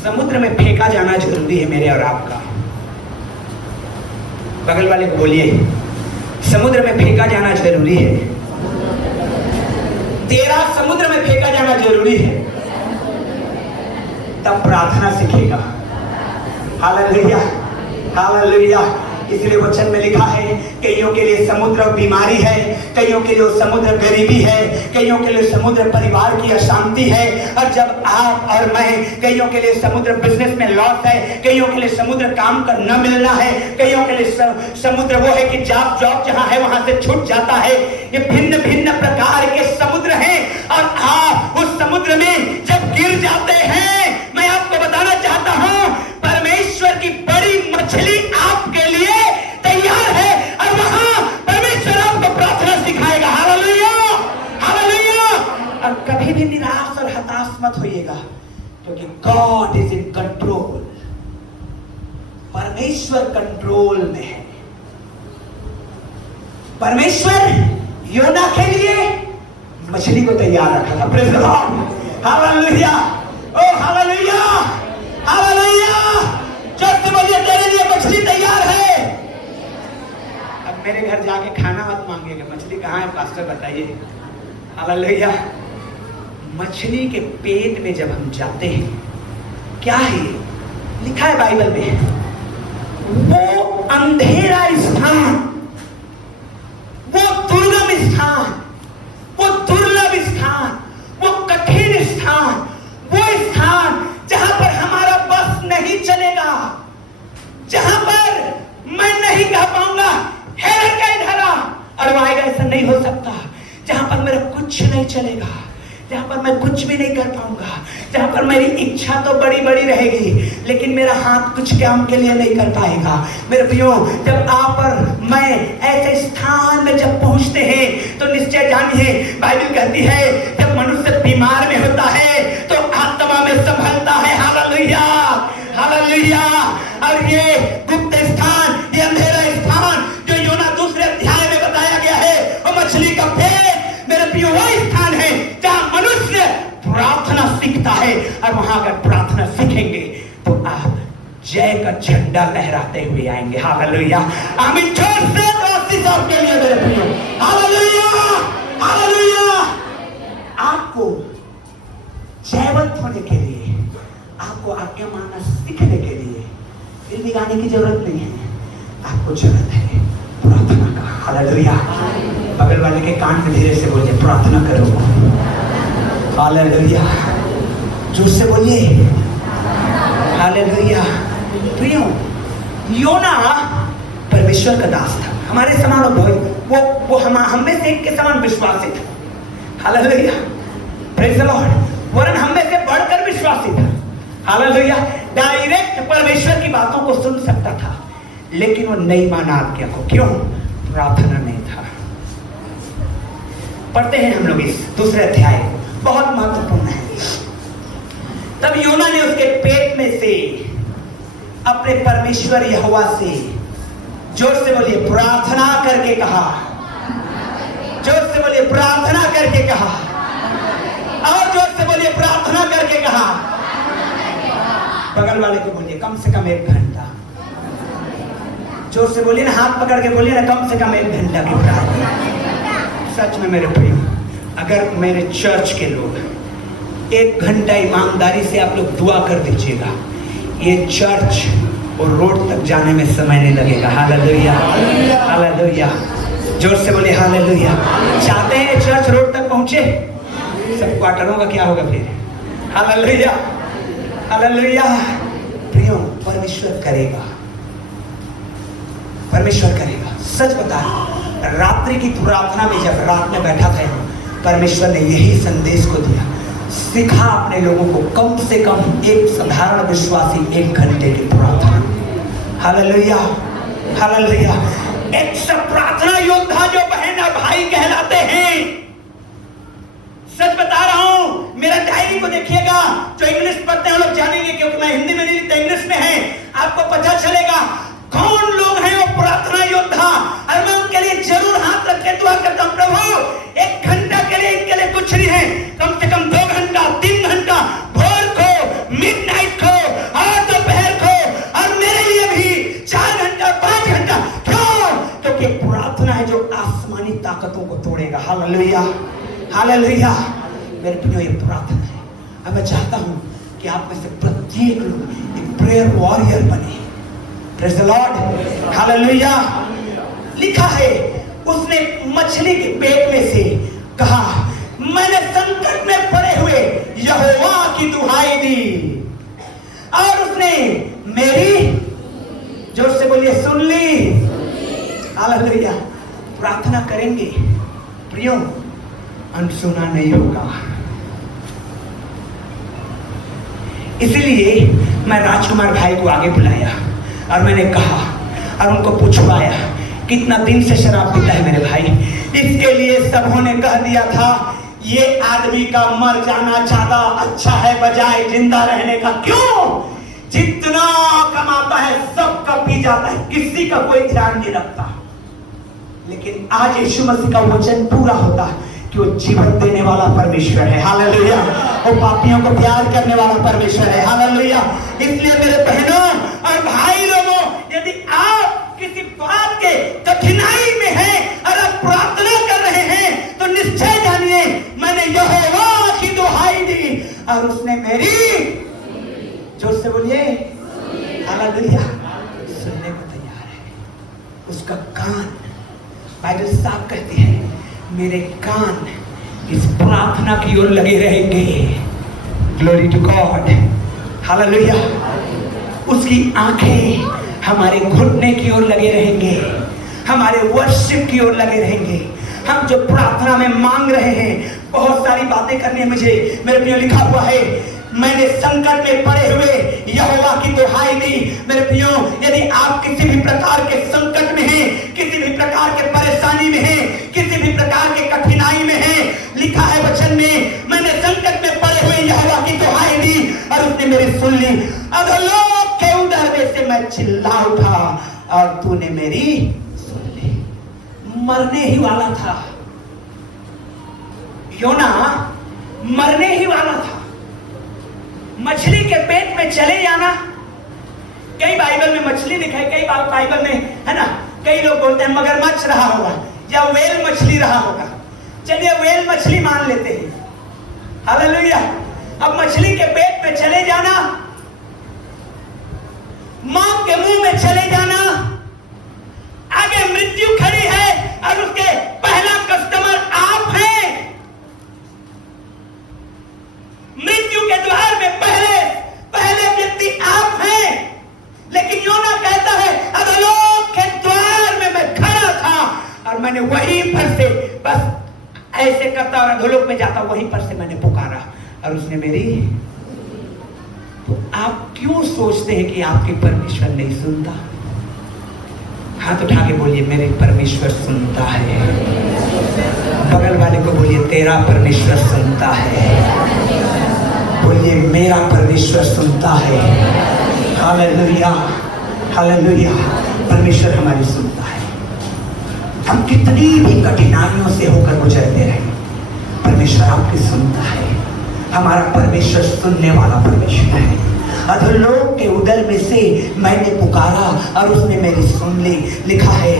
समुद्र में फेंका जाना जरूरी है मेरे और आपका। बगल वाले को बोलिए, समुद्र में फेंका जाना जरूरी है। तेरा समुद्र में फेंका जाना जरूरी है, तब प्रार्थना सीखेगा। Hallelujah, hallelujah. इसलिए वचन में लिखा है, कईयों के लिए समुद्र बीमारी है, कईयों के लिए समुद्र गरीबी है, कईयों के लिए समुद्र परिवार की अशांति है। और जब आप और मैं, कईयों के लिए समुद्र बिजनेस में लॉस है, कईयों के लिए समुद्र काम का न मिलना है, कईयों के लिए समुद्र वो है कि जॉब जहां है वहां से छूट जाता है। ये भिन्न भिन्न प्रकार के समुद्र हैं और आप उस समुद्र में जब गिर जाते हैं, मैं आपको बताना चाहता हूं, परमेश्वर की बड़ी मछली आपके लिए तैयार है और वहां परमेश्वर आपको प्रार्थना सिखाएगा। Hallelujah, hallelujah. और कभी भी निराश और हताश मत होइएगा, क्योंकि गॉड इज इन कंट्रोल। परमेश्वर कंट्रोल में है। परमेश्वर योना के लिए मछली को तैयार रखा था। Praise the lord, hallelujah, oh hallelujah, hallelujah. Church बोलिए, तेरे लिए मछली तैयार है। अब मेरे घर जाके खाना मत मांगिएगा, मछली कहाँ है पास्टर बताइए। हालेलुया। मछली के पेट में जब हम जाते हैं, क्या है लिखा है बाइबल में, वो अंधेरा स्थान, वो दुर्गम स्थान, वो दुर्लभ स्थान, वो कठिन स्थान, वो स्थान जहां पर हमारा बस नहीं चलेगा, जहां पर मैं नहीं कह पाऊंगा हेरा का इधर आ, और वाएगा, ऐसा नहीं हो सकता। जहां पर मेरा कुछ नहीं चलेगा, जहां पर मैं कुछ भी नहीं कर पाऊंगा, जहां पर मेरी इच्छा तो बड़ी बड़ी रहेगी, लेकिन मेरा हाथ कुछ काम के लिए नहीं कर पाएगा। मेरे प्रियो, जब आप और मैं ऐसे स्थान में जब पहुंचते हैं, तो निश्चय जानिए, बाइबल कहती है जब मनुष्य बीमार में होता है तो आत्मा में संभलता है। Hallelujah, hallelujah. और ये गुप्त स्थान, ये अंधेरा स्थान जो योना दूसरे अध्याय में बताया गया है, वो मछली का पेट, मेरे प्रियो, वो स्थान है जहां मनुष्य प्रार्थना सीख है, और वहां अगर प्रार्थना सीखेंगे तो आप जय का झंडा लहराते हुए आएंगे। हालेलुया, आमीन। जोर से आशीष आपके लिए मेरे प्रियो। Hallelujah, hallelujah. आपको जयवंत होने के लिए, आपको आज्ञा मानना सीखने के लिए फिल्मी गाने की जरूरत नहीं है, आपको जरूरत है प्रार्थना का। हालेलुया। बगल वाले के कान में धीरे से बोलिए, प्रार्थना करो। हालेलुया, जोर से बोलिए, हालेलुया। प्रियो, योना परमेश्वर का दास था, हमारे समान वो हम में से एक के समान विश्वासी था। Hallelujah, praise the Lord. वरन हम में से बढ़कर विश्वासी था। हालेलुया, डायरेक्ट परमेश्वर की बातों को सुन सकता था, लेकिन वो नहीं माना आज्ञा को। क्यों? प्रार्थना नहीं था। पढ़ते हैं हम लोग इस दूसरे अध्याय, बहुत महत्वपूर्ण है। तब योना ने उसके पेट में से अपने परमेश्वर यहोवा से, जोर से बोलिए, प्रार्थना करके कहा। जोर से बोलिए, प्रार्थना करके कहा। और जोर से बोलिए, प्रार्थना करके कहा। बगल वाले को बोलिए, कम से कम 1 घंटा। जोर से बोलिए ना, हाथ पकड़ के बोलिए ना, कम से कम 1 घंटा की प्रार्थना। सच में मेरे प्रिय, अगर मेरे चर्च के लोग 1 घंटा ईमानदारी से आप लोग दुआ कर दीजिएगा, ये चर्च और रोड तक जाने में समय नहीं लगेगा। Hallelujah, hallelujah. जोर से बोलिए, हालेलुया। चाहते हैं चर्च रोड तक पहुंचे? सब क्वार्टरों का क्या होगा फिर? Hallelujah, hallelujah. प्रियो, परमेश्वर करेगा, परमेश्वर करेगा। सच बता, रात्रि की प्रार्थना में जब रात में बैठा था, परमेश्वर ने यही संदेश को दिया, सिखा अपने लोगों को कम से कम एक साधारण विश्वासी 1 घंटे की प्रार्थना। Hallelujah, hallelujah. एक सब प्रार्थना योद्धा जो बहन और भाई कहलाते हैं। सच बता रहा हूं, मेरा डायरी को देखिएगा, जो इंग्लिश पढ़ते हैं लोग जानेंगे, क्योंकि मैं हिंदी में नहीं लिखता, इंग्लिश में है। आपको पता चलेगा कौन लोग हैं वो प्रार्थना योद्धा, और मैं उनके लिए जरूर हाथ रख के दुआ करता हूं, प्रभु 1 घंटा के लिए इनके लिए कुछ नहीं है, कम से कम 2 घंटा, 3 घंटा, भोर को, मिडनाइट को, और दोपहर को, और मेरे लिए भी 4 घंटा, 5 घंटा। क्यों? क्योंकि प्रार्थना है जो आसमानी ताकतों को तोड़ेगा। Hallelujah, hallelujah. मेरे प्रियो, ये प्रार्थना है, और मैं चाहता हूं कि आप में से प्रत्येक लोग एक प्रेयर वॉरियर बने। Praise the lord, hallelujah. लिखा है, उसने मछली के पेट में से कहा, मैंने संकट में पड़े हुए यहोवा की दुहाई दी, और उसने मेरी, जोर से बोलिए, सुन ली। हालेलुया। प्रार्थना करेंगे प्रियो, अनसुना नहीं होगा। इसलिए मैं राजकुमार भाई को आगे बुलाया और मैंने कहा और उनको पूछवाया, कितना दिन से शराब पीता है मेरे भाई? इसके लिए सबों ने कह दिया था, ये आदमी का मर जाना ज्यादा अच्छा है बजाय जिंदा रहने का। क्यों? जितना कमाता है सबका पी जाता है, किसी का कोई ध्यान नहीं रखता। लेकिन आज यीशु मसीह का वचन पूरा होता है कि वो जीवन देने वाला परमेश्वर है। हालेलुया। वो पापियों को प्यार करने वाला परमेश्वर है। हालेलुया। इसलिए मेरे बहनों और भाई लोगों, यदि आप किसी बात के कठिनाई में हैं और आप प्रार्थना कर रहे हैं, तो निश्चय जानिए, मैंने यहोवा की दुहाई दी और उसने मेरी, जोर से बोलिए, हालेलुया, सुनने को तैयार है। उसका कान, बाइबल साफ कहती है, मेरे कान इस प्रार्थना की ओर लगे रहेंगे। Glory to God, hallelujah. उसकी आंखें हमारे घुटने की ओर लगे रहेंगे, हमारे वर्शिप की ओर लगे रहेंगे। हम जो प्रार्थना में मांग रहे हैं, बहुत सारी बातें करनी है मुझे। मेरे प्रियो, लिखा हुआ है, मैंने संकट में पड़े हुए यहोवा की दुहाई दी। मेरे प्रियो, यदि आप किसी भी प्रकार के संकट में हैं, किसी भी प्रकार के परेशानी में हैं, किसी भी प्रकार के कठिनाई में हैं, लिखा है वचन में, मैंने संकट में पड़े हुए यहोवा की दुहाई दी और उसने मेरी सुन ली। अधोलोक के उदर में से मैं चिल्ला उठा और तूने मेरी सुन ली। मरने ही वाला था योना, मरने ही वाला था। मछली के पेट में चले जाना। कई बाइबल में मछली लिखा है, कई बाइबल में है ना, कई लोग बोलते हैं मगरमच्छ रहा होगा या वेल मछली रहा होगा। चलिए वेल मछली मान लेते हैं, हालेलुया। अब मछली के पेट में चले जाना, मौत के मुंह में चले जाना, आगे मृत्यु खड़ी है और उसके पहला कस्टमर आप हैं। मृत्यु के द्वार में पहले व्यक्ति आप हैं। लेकिन योना कहता है अधोलोक के द्वार में मैं खड़ा था और मैंने वहीं पर से बस ऐसे करता और अधोलोक में जाता, वहीं पर से मैंने पुकारा और उसने मेरी। तो आप क्यों सोचते हैं कि आपके परमेश्वर नहीं सुनता? हाथ उठा के बोलिए मेरे परमेश्वर सुनता है। बगल वाले को बोलिए तेरा परमेश्वर सुनता है। बोलिए मेरा परमेश्वर सुनता है। Hallelujah, hallelujah. परमेश्वर हमारी सुनता है। हम कितनी भी कठिनाइयों से होकर गुजरते रहे, परमेश्वर आपकी सुनता है। हमारा परमेश्वर सुनने वाला परमेश्वर है। अधोलोक के उदर में से मैंने पुकारा और उसने मेरी सुन ली। लिखा है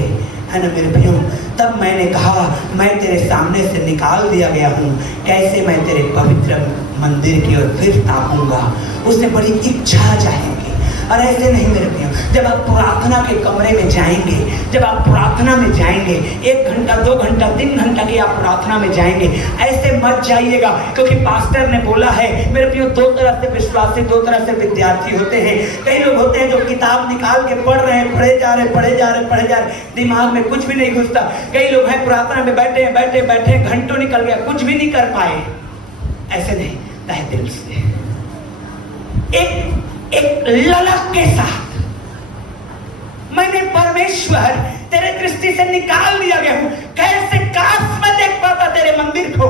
ना मेरे भाइयों, तब मैंने कहा मैं तेरे सामने से निकाल दिया गया हूँ, कैसे मैं तेरे पवित्र मंदिर की ओर फिर ताकूंगा। उसने बड़ी इच्छा जाएगी। और ऐसे नहीं मेरे भाइयों, जब आप प्रार्थना के कमरे में जाएंगे, जब आप प्रार्थना में जाएंगे, 1 घंटा 2 घंटा 3 घंटा की आप प्रार्थना में जाएंगे, ऐसे मत जाइएगा। क्योंकि पास्टर ने बोला है मेरे भाइयों, 2 तरह से विश्वासी, 2 तरह से विद्यार्थी होते हैं। कई लोग होते हैं जो किताब निकाल के पढ़ रहे हैं, पढ़े जा रहे, दिमाग में कुछ भी नहीं घुसता। कई लोग हैं प्रार्थना में बैठे घंटों निकल गया, कुछ भी नहीं कर पाए। ऐसे नहीं, तहे दिल से एक ललक के साथ मैंने परमेश्वर तेरे दृष्टि से निकाल दिया गया हूं, कैसे काश मैं देख पाता तेरे मंदिर को।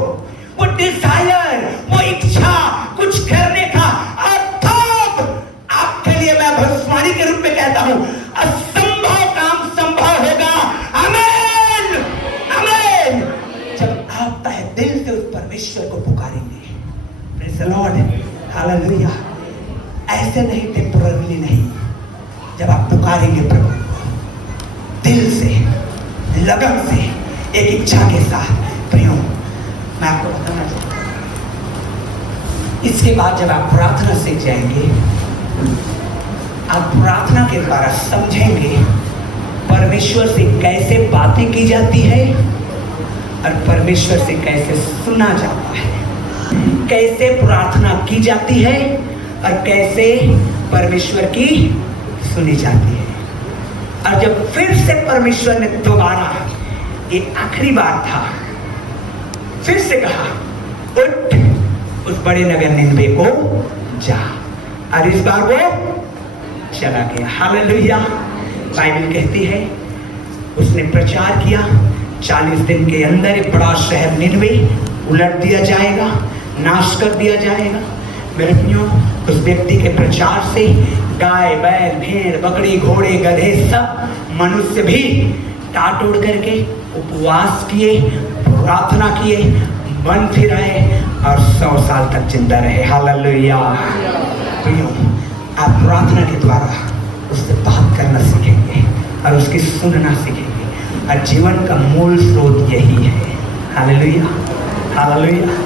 वो डिजायर, वो इच्छा कुछ करने का। और तब आपके लिए मैं भविष्यवाणी के रूप में कहता हूं, असंभव काम संभव होगा। आमीन, आमीन। जब आप तहे दिल से उस परमेश्वर को पुकारेंगे, प्रेज़ द लॉर्ड, हालेलुया। ऐसे नहीं, टेम्पररी नहीं। जब आप पुकारेंगे प्रभु दिल से, लगन से, एक इच्छा के साथ, प्रियो मैं आपको बताना चाहता हूं, इसके बाद जब आप प्रार्थना सीख जाएंगे, आप प्रार्थना के द्वारा समझेंगे परमेश्वर से कैसे बातें की जाती है और परमेश्वर से कैसे सुना जाता है, कैसे प्रार्थना की जाती है और कैसे परमेश्वर की सुनी जाती है। और जब फिर से परमेश्वर ने दोबारा, ये आखिरी बार था, फिर से कहा उठ उस बड़े नगर निनवे को जा, और इस बार वो चला गया। हालेलुया। बाइबल कहती है उसने प्रचार किया, 40 दिन के अंदर एक बड़ा शहर निनवे उलट दिया जाएगा, नाश कर दिया जाएगा। मेरे प्रियो, उस व्यक्ति के प्रचार से गाय, बैल, भेड़, बकरी, घोड़े, गधे, सब मनुष्य भी टाट उड़ करके उपवास किए, प्रार्थना किए, मन फिराए और 100 साल तक जिंदा रहे। हालेलुया। प्रियो, आप प्रार्थना के द्वारा उससे बात करना सीखेंगे और उसकी सुनना सीखेंगे, और जीवन का मूल स्रोत यही है। Hallelujah, hallelujah.